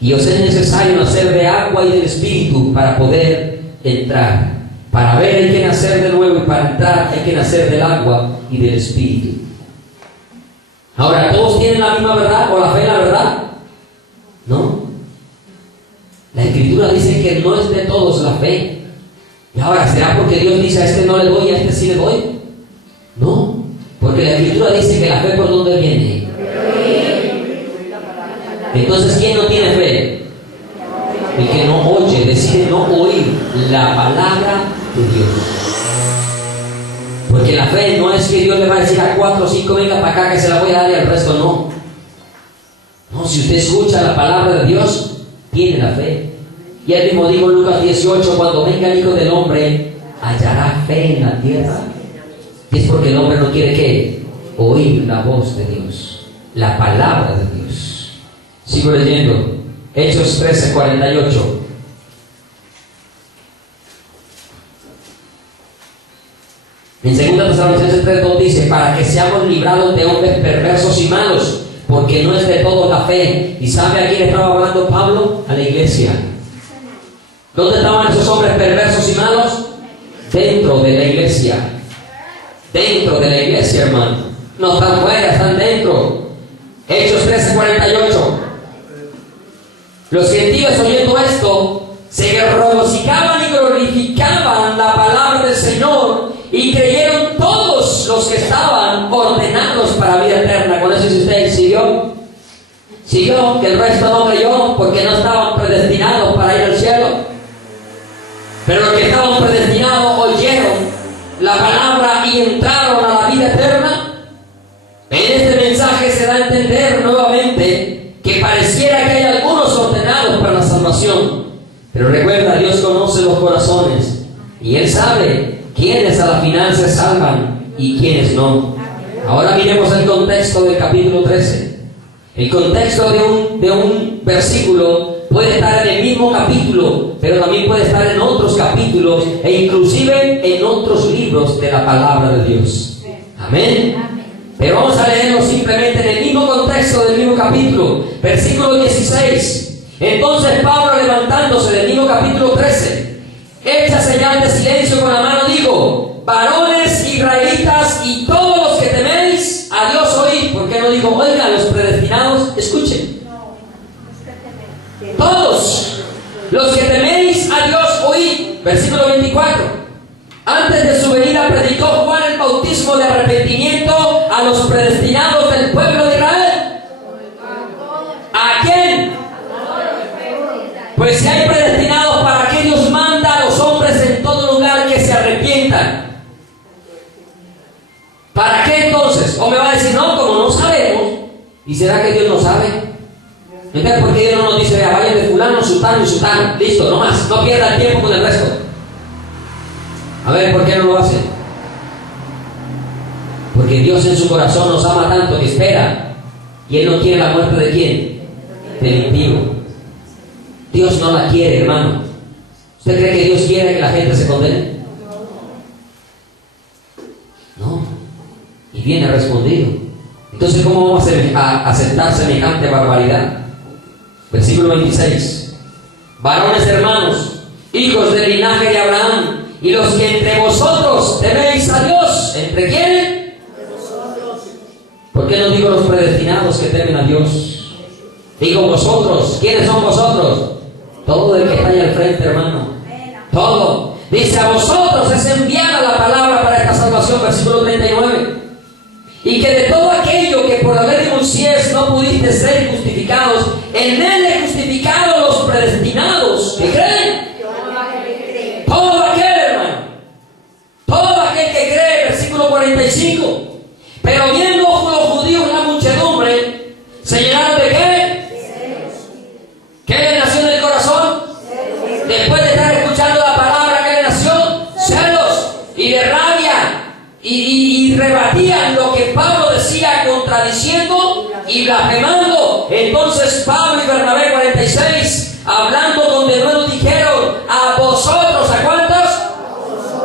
Y os es necesario nacer de agua y del Espíritu para poder entrar. Para ver hay que nacer de nuevo, y para entrar hay que nacer del agua y del Espíritu. Ahora, ¿todos tienen la misma verdad o la fe en la verdad? No. La Escritura dice que no es de todos la fe. Y ahora, ¿será porque Dios dice a este no le doy y a este sí le doy? No, porque la Escritura dice que la fe, ¿por dónde viene? Entonces, ¿quién no tiene fe? El que no oye, decide no oír la palabra de Dios. Porque la fe no es que Dios le va a decir a 4 o 5, venga para acá que se la voy a dar y al resto no. No, si usted escucha la palabra de Dios, tiene la fe. Y él mismo dijo en Lucas 18, cuando venga el Hijo del Hombre, hallará fe en la tierra. Y es porque el hombre no quiere ¿qué? Oír la voz de Dios, la palabra de Dios. Sigo leyendo, Hechos 13:48. En 2 Tesalonicenses 3:2 dice, para que seamos librados de hombres perversos y malos, porque no es de todos la fe. ¿Y sabe a quién estaba hablando Pablo? A la iglesia. ¿Dónde estaban esos hombres perversos y malos? Dentro de la iglesia. Dentro de la iglesia, hermano. No están fuera, están dentro. Hechos 13:48. Los gentiles, oyendo esto, se regocijaban y glorificaban la palabra del Señor, y creyeron todos los que estaban ordenados para vida eterna. Con eso, si usted siguió, que el resto no creyó porque no estaban predestinados para ir al cielo. Pero los que estaban predestinados oyeron la palabra y entraron a la vida eterna. En este mensaje se da a entender nuevamente que pareciera que hay algunos ordenados para la salvación. Pero recuerda, Dios conoce los corazones y Él sabe quiénes a la final se salvan y quiénes no. Ahora miremos el contexto del capítulo 13. El contexto de un versículo puede estar en el mismo capítulo, pero también puede estar en otros capítulos e inclusive en otros libros de la palabra de Dios. Amén. Pero vamos a leerlo simplemente en el mismo contexto del mismo capítulo. Versículo 16. Entonces Pablo, levantándose del mismo capítulo 13, hecha señal de silencio con la mano, digo, varones israelitas y todos los que teméis a Dios oíd. ¿Por qué no dijo, oigan, los predestinados, escuchen? Todos los que teméis a Dios oíd. Versículo 24. Antes de su venida predicó Juan el bautismo de arrepentimiento a los predestinados del pueblo de Israel. ¿A quién? Pues si hay predestinados, ¿para qué Dios manda a los hombres en todo lugar que se arrepientan? ¿Para qué entonces? O me va a decir, no, como no sabemos. ¿Y será que Dios no sabe? Entonces, ¿por qué Dios no nos dice, vea, vayan de fulano, sutano y sutano? Listo, no más, no pierdan tiempo con el resto. A ver, ¿por qué no lo hace? Porque Dios en su corazón nos ama tanto que espera. Y Él no quiere la muerte de ¿quién? Del impío. Dios no la quiere, hermano. ¿Usted cree que Dios quiere que la gente se condene? No. Y viene respondido. Entonces, ¿cómo vamos a aceptar semejante barbaridad? Versículo 26. Varones hermanos, hijos del linaje de Abraham, y los que entre vosotros teméis a Dios. ¿Entre quiénes? qué no digo los predestinados que temen a Dios? Digo vosotros. ¿Quiénes son vosotros? Todo el que está ahí al frente, hermano. Todo. Dice, a vosotros es enviada la palabra para esta salvación, versículo 39. Y que de todo aquello que por la ley de Moisés no pudiste ser justificados, en él he justificado los predestinados. ¿Qué creen? Todo aquel, hermano. Todo aquel que cree, versículo 45. Pero viendo los judíos la muchedumbre, ¿se llenaron de qué? ¿Qué le nació en el corazón? Después de estar escuchando la palabra, ¿qué le nació? Celos y de rabia. Y rebatían lo que Pablo decía, contradiciendo y blasfemando. Entonces Pablo y Bernabé, 46, hablando con denuedo, dijeron: a vosotros, ¿a cuántos?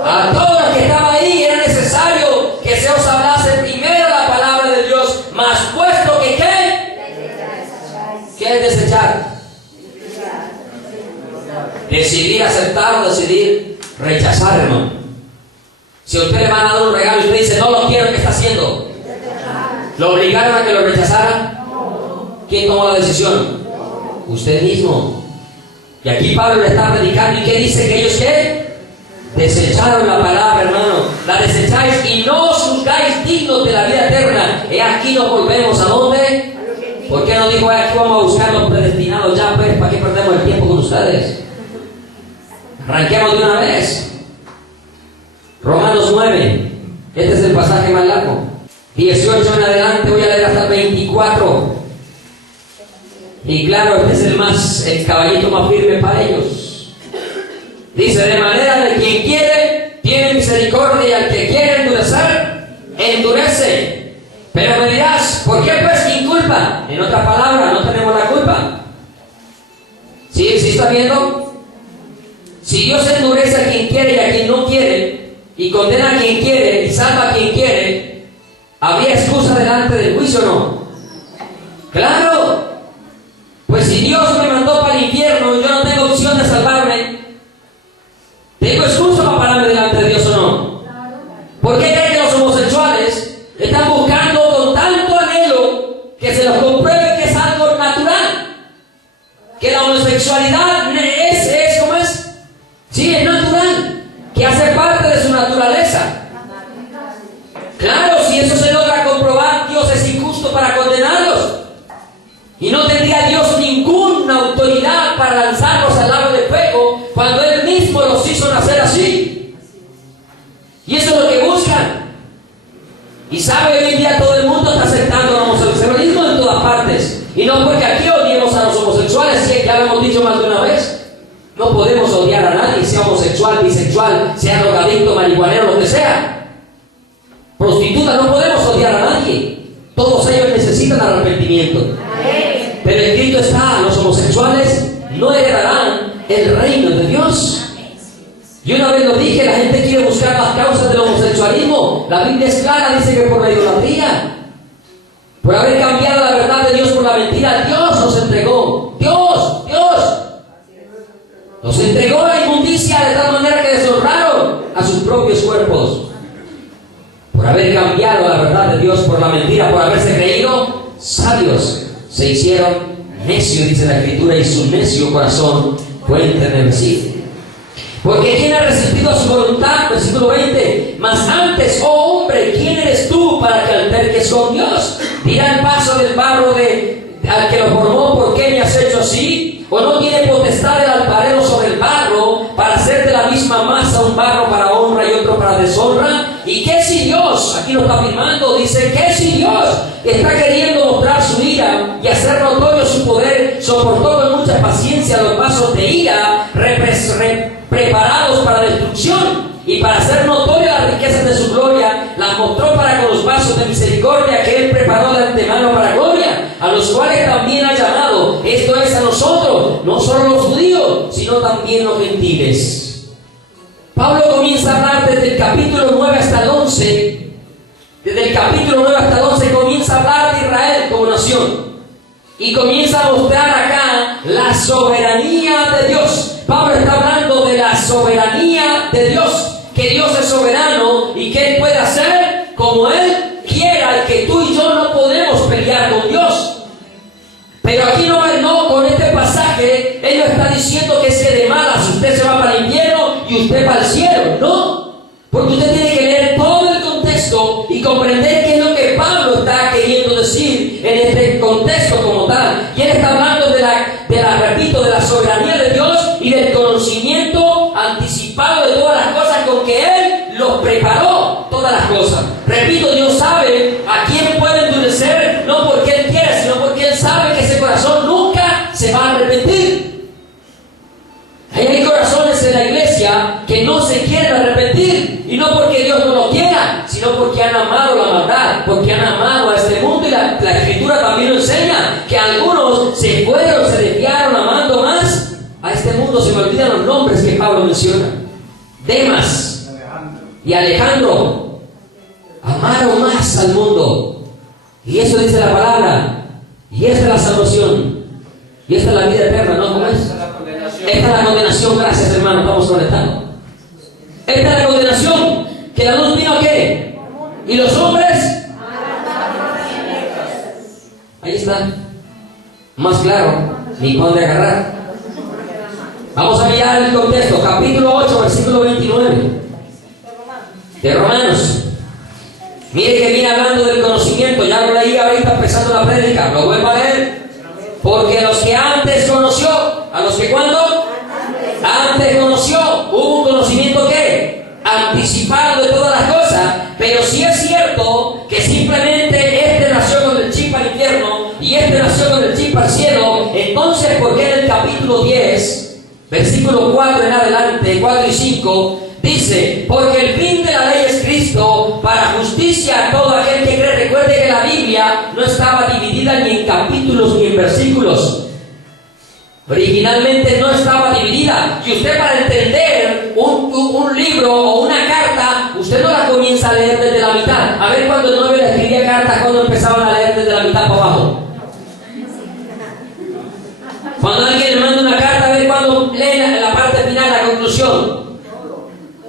A todos los que estaban ahí era necesario que se os hablase primero la palabra de Dios, mas puesto que ¿qué? ¿Qué es desechar? Decidir aceptar o decidir rechazar, hermano. Si a usted le van a dar un regalo y usted dice, no lo quiero, ¿qué está haciendo? ¿Lo obligaron a que lo rechazara? ¿Quién tomó la decisión? Usted mismo. Y aquí Pablo le está predicando, ¿y qué dice? Que ellos ¿qué? Desecharon la palabra, hermano. La desecháis y no os juzgáis dignos de la vida eterna. Y aquí nos volvemos ¿a dónde? ¿Por qué no dijo aquí vamos a buscar los predestinados ya? Pues, ¿para qué perdemos el tiempo con ustedes? Arranquemos de una vez. Romanos 9, este es el pasaje más largo. 18 en adelante, voy a leer hasta el 24. Y claro, este es el caballito más firme para ellos. Dice, de manera de quien quiere, tiene misericordia, y al que quiere endurecer, endurece. Pero me dirás, ¿por qué pues sin culpa? En otras palabras, no tenemos la culpa. ¿Sí está viendo? Si Dios endurece a quien quiere y a quien no quiere, y condena a quien quiere y salva a quien quiere, ¿habría excusa delante del juicio o no? ¡Claro! Pues si Dios me mandó para el infierno y yo no tengo opción de salvarme, ¿tengo excusa para pararme delante de Dios o no? ¿Por qué creen que los homosexuales están buscando con tanto anhelo que se los compruebe que es algo natural? Que la homosexualidad es ¿cómo es? Sí, es natural, que hace parte de su naturaleza. Claro, si eso se logra comprobar, Dios es injusto para condenarlos. Y no tendría Dios ninguna autoridad para lanzarlos al lago de fuego cuando Él mismo los hizo nacer así. Y eso es lo que buscan. Y sabe, hoy en día todo el mundo está aceptando el homosexualismo en todas partes. Y no porque aquí odiemos a los homosexuales, si ya lo hemos dicho más de una vez. No podemos odiar a nadie, sea homosexual, bisexual, sea drogadicto, marihuanero, lo que sea. Prostituta, no podemos odiar a nadie. Todos ellos necesitan arrepentimiento. Pero escrito está, los homosexuales no heredarán el reino de Dios. Y una vez lo dije, la gente quiere buscar las causas del homosexualismo. La Biblia es clara, dice que por la idolatría, por haber cambiado la verdad de Dios por la mentira, Dios nos entregó. Dios nos entregó la inmundicia de tal manera que deshonraron a sus propios cuerpos. Por haber cambiado la verdad de Dios por la mentira, por haberse creído sabios, se hicieron necios, dice la Escritura, y su necio corazón fue enternecido. Porque ¿quién ha resistido a su voluntad? Versículo 20. Mas antes, oh hombre, ¿quién eres tú para que alterques con Dios? Dirá el paso del barro al que lo formó, ¿por qué me has hecho así? ¿O no tiene potestad el alfarero sobre el barro para hacer de la misma masa un barro para honra y otro para deshonra? ¿Y qué si Dios, aquí lo está afirmando, dice, qué si Dios está queriendo mostrar su ira y hacer notorio su poder, soportó con mucha paciencia los vasos de ira preparados para destrucción, y para hacer notoria las riquezas de su gloria, las mostró para con los vasos de misericordia que Él preparó de antemano para gloria, a los cuales también ha llamado, esto es a nosotros, no solo los judíos, sino también los gentiles. Pablo comienza a hablar desde el capítulo 9 hasta el 11, desde el capítulo 9 hasta el 11 comienza a hablar de Israel como nación, y comienza a mostrar acá la soberanía de Dios. Pablo está hablando de la soberanía de Dios, que Dios es soberano y que Él puede hacer como Él quiera, y que tú y yo no podemos Pero aquí no, con este pasaje, él no está diciendo que es que de malas usted se va para el infierno y usted para el cielo, no. Porque usted tiene que leer todo el contexto y comprender qué es lo que Pablo está queriendo decir en este contexto como tal. Y él está hablando de la soberanía de Dios y del conocimiento anticipado de todas las cosas con que él los preparó, todas las cosas. Repito, Dios sabe a quién puede endurecer, no porque él quiere, sino porque él sabe que ese corazón nunca se va a arrepentir. Hay corazones en la iglesia que no se quieren arrepentir, y no porque Dios no lo quiera, sino porque han amado la maldad, porque han amado a este mundo. Y la Escritura también lo enseña, que algunos se fueron, se desviaron amando más a este mundo. Se me olvidan los nombres que Pablo menciona: Demas y Alejandro. Amaron más al mundo, y eso dice la palabra, y esta es la salvación, y esta es la vida eterna, ¿no? ¿Cómo es? Esta es la condenación. Gracias, hermano, estamos conectando. Esta es la condenación, que la luz vino ¿a qué? Y los hombres, ahí está, más claro, ni para dónde agarrar. Vamos a mirar el contexto, capítulo 8, versículo 29 de Romanos. Mire que viene hablando del conocimiento. Ya lo leí ahorita empezando la prédica, lo vuelvo a leer. Porque los que antes conoció, ¿a los que cuándo? Antes conoció. Hubo un conocimiento que anticipado de todas las cosas. Pero sí es cierto que simplemente este nació con el chip al infierno y este nació con el chip al cielo. Entonces, ¿por qué en el capítulo 10, versículo 4 en adelante, 4 y 5, dice: porque el fin de la ley es Cristo para justicia a todo aquel que cree? Recuerde que la Biblia no estaba dividida ni en capítulos ni en versículos. Originalmente no estaba dividida. Y usted, para entender un libro o una carta, usted no la comienza a leer desde la mitad. A ver, cuando el novio le escribía cartas, cuando empezaban a leer desde la mitad para abajo. Cuando alguien le manda una carta, a ver cuando lee la parte final, la conclusión.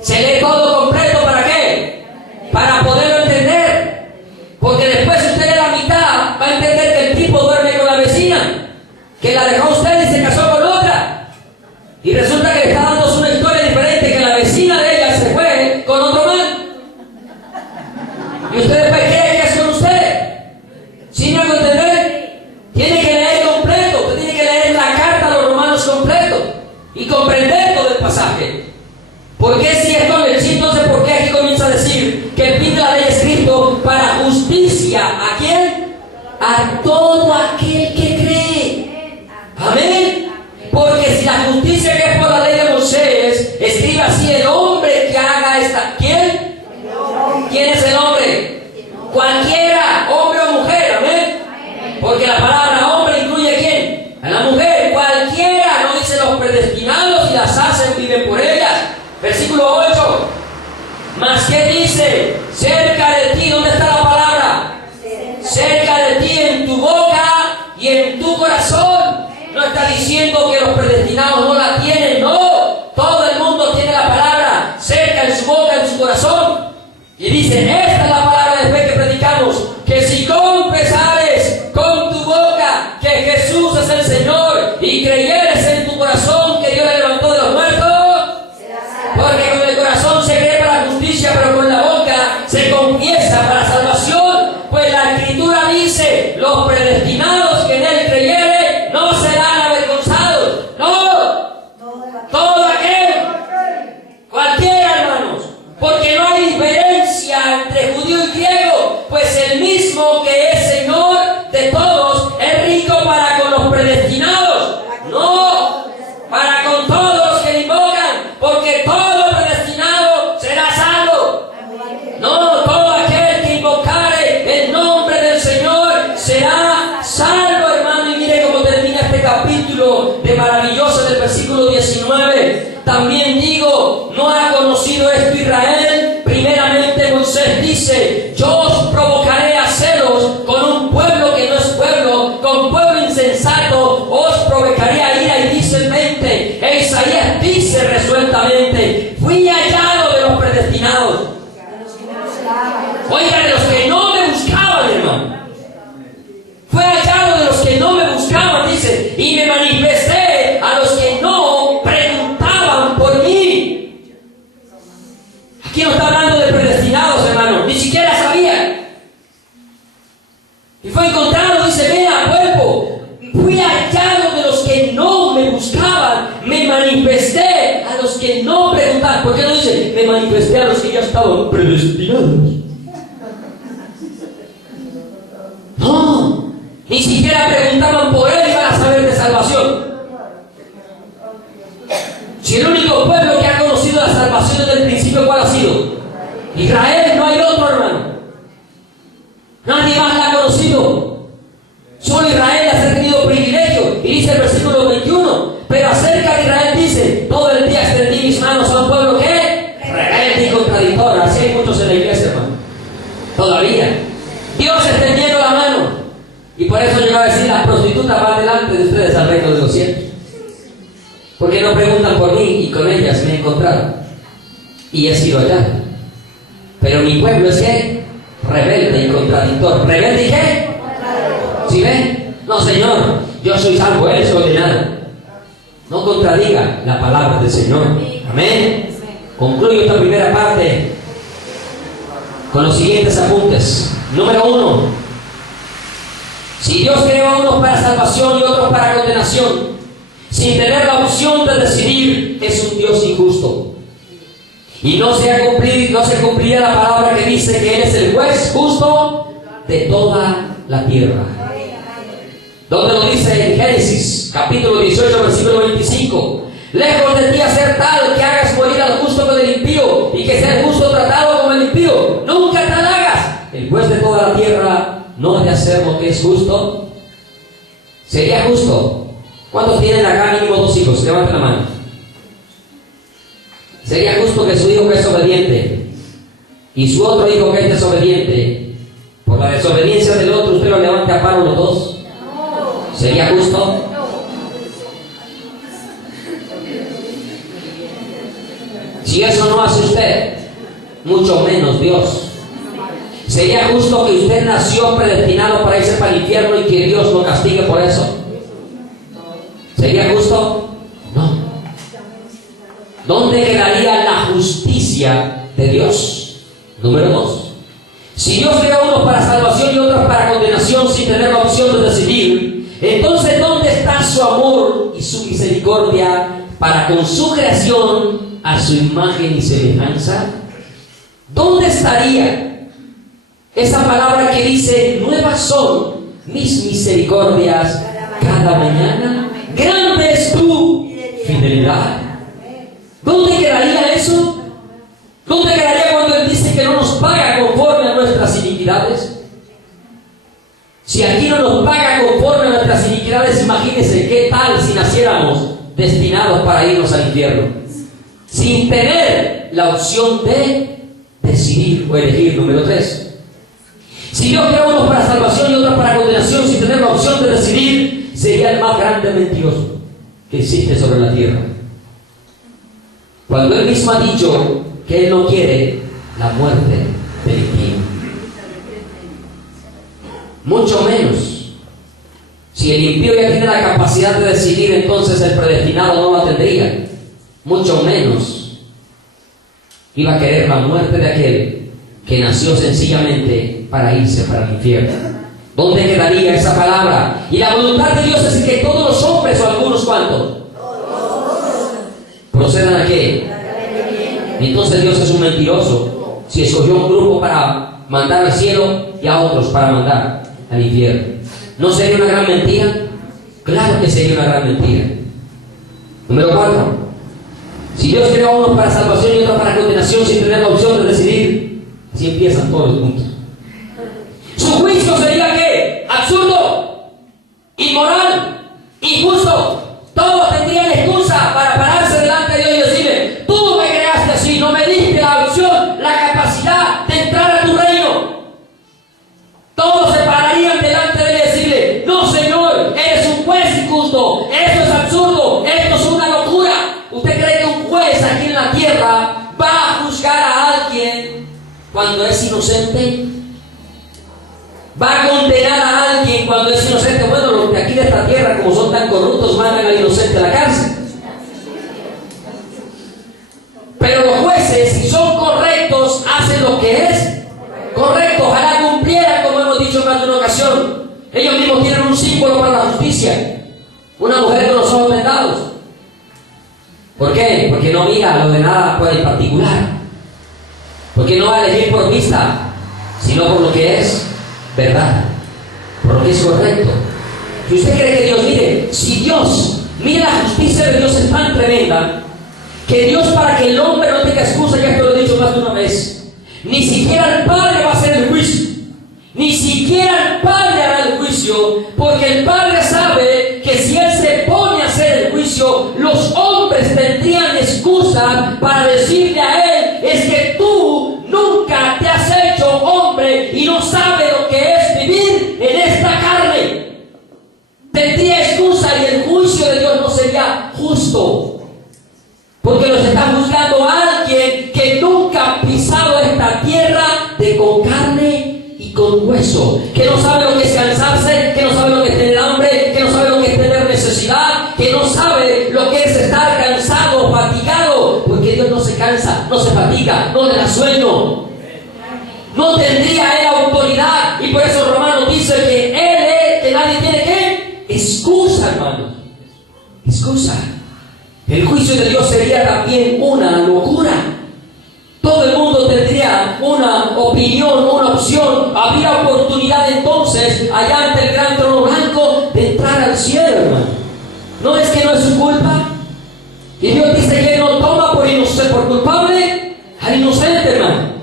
Se lee todo completo, ¿para qué? Para poderlo entender. Porque después, si usted lee la mitad, va a entender que el tipo duerme con la vecina, que la dejó usted y se casó con otra. Y resulta que le está dando una historia diferente, que la vecina de ella se fue con otro man. Y usted después cree que es con usted. ¿Sí me hago entender? Tiene que leer completo. Usted tiene que leer la carta a los romanos completo y comprender todo el pasaje. ¿Por qué si es con el sí? Entonces, ¿por qué aquí comienza a decir que el fin de la ley es Cristo para justicia? ¿A quién? A todo aquel que cree. Amén. Porque si la justicia que es por la ley de Moisés, escribe así: el hombre que haga esta. ¿Quién? ¿Quién es el hombre? Cualquiera, hombre o mujer. Amén. Porque la palabra hombre incluye ¿quién? A la mujer. Cualquiera, no dice los predestinados y las hacen, viven por ellas. Versículo 8. Mas ¿qué dice? Cerca de ti. ¿Dónde está la palabra? Cerca de ti, en tu boca y en tu corazón. No está diciendo que los predestinados no la tienen, no. Todo el mundo tiene la palabra cerca en su boca, en su corazón. Y dice: esta es la palabra de fe que predicamos, que si confesares con tu boca que Jesús es el Señor y creyeres en tu corazón que Dios le levantó de los muertos. Porque con el corazón se cree para la justicia, pero con la boca se confiesa para la salvación. Pues la Escritura dice: los predestinados que en él creyeren no serán avergonzados. No, todo aquel, cualquiera, hermanos. Porque no hay diferencia entre judío y griego, pues el mismo que es Señor de todos es rico para con los predestinados. No, para con todos los que le invocan, porque todo predestinado será salvo. No, todo aquel que invocare el nombre del Señor será salvo, hermano. Y mire cómo termina este capítulo de maravilloso del versículo 19. También digo, ¿no ha conocido esto Israel? Primeramente Moisés dice: yo os provocaré a celos con un pueblo que no es pueblo, con pueblo insensato os provocaré a ira. Y dice el 20, e Isaías dice resueltamente: fui hallado de los predestinados. Oiga, de los que no me buscaban, hermano. Fue hallado de los que no me buscaban. dice, y me manifesté a los que no preguntaban por mí. Aquí no está hablando de predestinados, hermano, ni siquiera sabían. Y fue encontrado, dice, vea, cuerpo, fui hallado de los que no me buscaban, me manifesté a los que no preguntaban. ¿Por qué no dice, me manifesté a los que ya estaban predestinados? No, ni siquiera preguntaban por él para saber de salvación. Si el único pueblo que ha conocido la salvación desde el principio, ¿cuál ha sido? Israel, no hay otro, hermano. Nadie más la ha conocido. Solo Israel ha tenido privilegio. Y dice el versículo 21, pero acerca de Israel dice, todo el día extendí mis manos a un pueblo que rebelde y contradictor. Así hay muchos en la iglesia, hermano. Todavía. Dios extendiendo la mano. Y por eso llegó a decir, las prostitutas van delante de ustedes al reino de los cielos. Porque no preguntan por mí y con ellas me he encontrado. Y he sido hallado. Pero mi pueblo es que rebelde y contradictor. ¿Rebelde y qué? ¿Sí ven? No, Señor, yo soy salvo, Él es condenado. No contradiga la palabra del Señor. Amén. Concluyo esta primera parte con los siguientes apuntes. Número 1. Si Dios creó a unos para salvación y otros para condenación, sin tener la opción de decidir, es un Dios injusto. Y no se cumplirá la palabra que dice que Él es el juez justo de toda la tierra. ¿Dónde lo dice? En Génesis, capítulo 18, versículo 25. Lejos de ti hacer tal que hagas morir al justo con el impío, y que sea el justo tratado como el impío. Nunca tal hagas. El juez de toda la tierra no ha de hacer lo que es justo. ¿Sería justo? ¿Cuántos tienen acá mínimo 2 hijos? Levanten la mano. ¿Sería justo que su hijo que es obediente y su otro hijo que es desobediente, por la desobediencia del otro, usted lo levante a paro los dos? ¿Sería justo? Si eso no hace usted, mucho menos Dios. ¿Sería justo que usted nació predestinado para irse para el infierno y que Dios lo castigue por eso? ¿Sería justo? No. ¿Dónde quedaría la justicia de Dios? Número 2. Si Dios creó unos para salvación y otros para condenación sin tener la opción de decidir, entonces ¿dónde está su amor y su misericordia para con su creación a su imagen y semejanza? ¿Dónde estaría esa palabra que dice, nuevas son mis misericordias cada mañana? Grande es tu fidelidad. ¿Dónde quedaría eso? ¿Dónde quedaría cuando Él dice que no nos paga conforme a nuestras iniquidades? Si aquí no nos paga conforme a nuestras iniquidades, imagínense qué tal si naciéramos destinados para irnos al infierno, sin tener la opción de decidir o elegir. Número 3. Si Dios creó unos para salvación y otros para condenación sin tener la opción de decidir, sería el más grande mentiroso que existe sobre la tierra. Cuando Él mismo ha dicho que Él no quiere la muerte del impío. Mucho menos. Si el impío ya tiene la capacidad de decidir, entonces el predestinado no la tendría. Mucho menos iba a querer la muerte de aquel que nació sencillamente para irse para el infierno. ¿Dónde quedaría esa palabra? Y la voluntad de Dios es que todos los hombres, o algunos cuantos, procedan a qué. Entonces Dios es un mentiroso si escogió un grupo para mandar al cielo y a otros para mandar al infierno. ¿No sería una gran mentira? Claro que sería una gran mentira. Número 4. Si Dios creó a unos para salvación y otros para condenación sin tener la opción de decidir, así empiezan todos los puntos. Su juicio sería ¿qué? Absurdo, inmoral, injusto. Todos tendrían excusa para pararse delante de Dios y decirle, tú me creaste así, no me diste la opción, la capacidad de entrar a tu reino. Todos se pararían delante de Él y decirle, no Señor, eres un juez injusto, esto es absurdo, esto es una locura. ¿Usted cree que un juez aquí en la tierra va a juzgar a alguien cuando es inocente? va a condenar a alguien cuando es inocente. Bueno, los de aquí de esta tierra, como son tan corruptos, mandan al inocente a la cárcel. Pero los jueces, si son correctos, hacen lo que es correcto. Ojalá cumplieran, como hemos dicho en más de una ocasión. Ellos mismos tienen un símbolo para la justicia: una mujer con los ojos vendados. ¿Por qué? Porque no mira lo de nada por el particular. Porque no va a elegir por vista, sino por lo que es verdad, por lo que es correcto. Si usted cree que Dios, mire, si Dios, mire, la justicia de Dios es tan tremenda que Dios, para que el hombre no tenga excusa, ya esto lo he dicho más de una vez, ni siquiera el Padre va a hacer el juicio. Ni siquiera el Padre hará el juicio, porque el Padre sabe que si Él se pone a hacer el juicio, los hombres tendrían excusa para decirle a Él: es que tú nunca te has hecho hombre y no sabes lo que es vivir en esta carne. Tendría excusa y el juicio de Dios no sería justo, porque los está juzgando a alguien que nunca ha pisado esta tierra de con carne y con hueso, que no sabe lo que es cansarse, que no sabe lo que es tener hambre, que no sabe lo que es tener necesidad, que no sabe lo que es estar cansado o fatigado, porque Dios no se cansa, no se fatiga, no le da sueño. No tendría Él autoridad, y por eso Romanos dice que Él es, que nadie tiene que excusa, hermano, excusa. El juicio de Dios sería también una locura. Todo el mundo tendría una opinión, una opción. Habría oportunidad entonces, allá ante el gran trono blanco, de entrar al cielo, hermano. ¿No es que no es su culpa? Y Dios dice que Él no toma por culpable al inocente, hermano.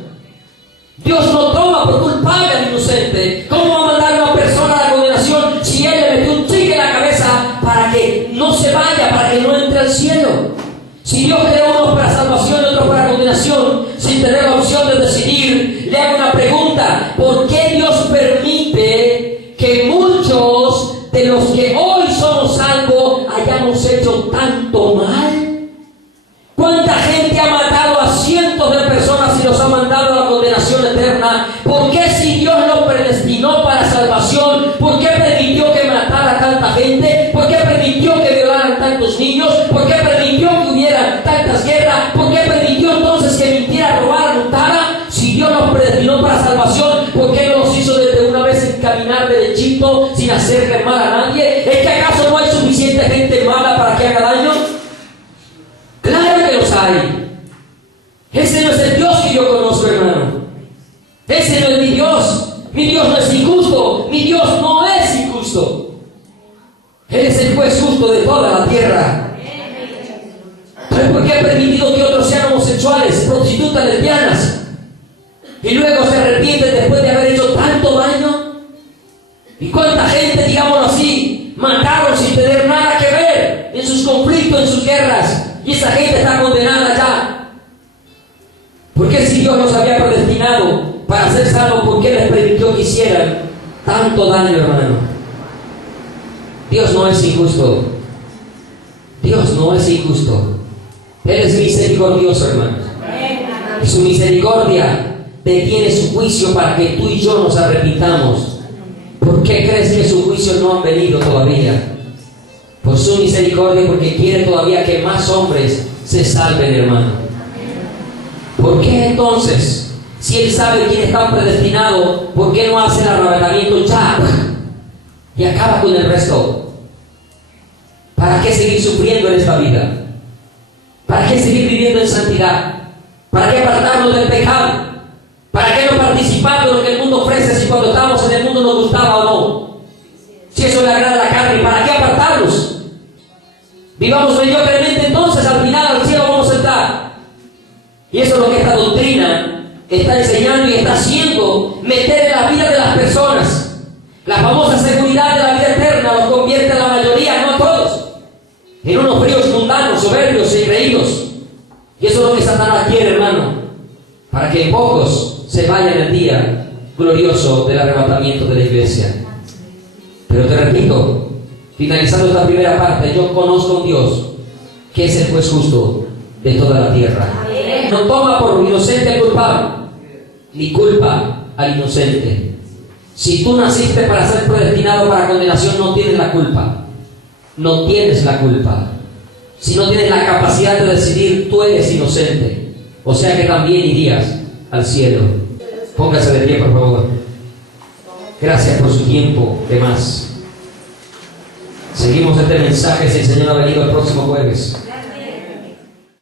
Dios no toma por culpable al inocente. ¿Cómo va a mandar a una persona a la condenación si Él le metió un chicle en la cabeza para que no se vaya, para que no entre al cielo? Si Dios creó unos para salvación y otros para condenación, sin tener la opción de decidir, le hago una pregunta: ¿por qué Dios permite que muchos de los que hoy somos salvos hayamos hecho tanto mal? ¿Cuánta gente ha matado a cientos de personas y los ha mandado a la condenación eterna? ¿Por qué, si Dios lo predestinó para salvación, por qué permitió que matara a tanta gente? ¿Por qué permitió que violaran tantos niños? ¿Por qué permitió que hubiera tantas guerras? ¿Por qué permitió entonces que mintiera, robara, luntara? Si Dios los predestinó para salvación, ¿por qué no los hizo desde una vez encaminar derechito sin hacerle mal a nadie? ¿Es que acaso no hay suficiente gente mala para que haga daño? Claro que los hay. Ese no es el Dios que yo conozco, hermano. Ese no es mi Dios. Mi Dios no es injusto. Mi Dios no es injusto. Él es el juez justo de toda la tierra. ¿Pero por qué ha permitido que otros sean homosexuales, prostitutas, lesbianas, y luego se arrepienten después de haber hecho tanto daño? ¿Y cuánta gente, digámoslo así, mataron sin tener nada que ver en sus conflictos, en sus guerras? Y esa gente está condenada ya. ¿Por qué, si Dios los había predestinado para ser salvos, por qué les permitió que hicieran tanto daño, hermano? Dios no es injusto. Dios no es injusto. Él es misericordioso, hermanos. Y su misericordia detiene su juicio para que tú y yo nos arrepintamos. ¿Por qué crees que su juicio no ha venido todavía? Por su misericordia, porque quiere todavía que más hombres se salven, hermano. ¿Por qué entonces, si Él sabe quién está predestinado, por qué no hace el arrebatamiento ya y acaba con el resto? ¿Para qué seguir sufriendo en esta vida? ¿Para qué seguir viviendo en santidad? ¿Para qué apartarnos del pecado? ¿Para qué no participar de lo que el mundo ofrece, si cuando estábamos en el mundo nos gustaba o no? Si eso le agrada a la carne, ¿para qué apartarnos? Vivamos mediocremente, entonces al final al cielo vamos a entrar. Y eso es lo que esta doctrina está enseñando y está haciendo: meter en la vida de las personas la famosa seguridad de la vida eterna. Los convierte a la mayoría, no a todos, en unos fríos mundanos, soberbios e ingreídos. Y eso es lo que Satanás quiere, hermano, para que pocos se vayan el día glorioso del arrebatamiento de la iglesia. Pero te repito, finalizando esta primera parte, yo conozco a un Dios que es el juez justo de toda la tierra. No toma por inocente al culpable, ni culpa al inocente. Si tú naciste para ser predestinado para condenación, no tienes la culpa. No tienes la culpa. Si no tienes la capacidad de decidir, tú eres inocente. O sea que también irías al cielo. Póngase de pie, por favor. Gracias por su tiempo de más. Seguimos este mensaje si el Señor ha venido el próximo jueves.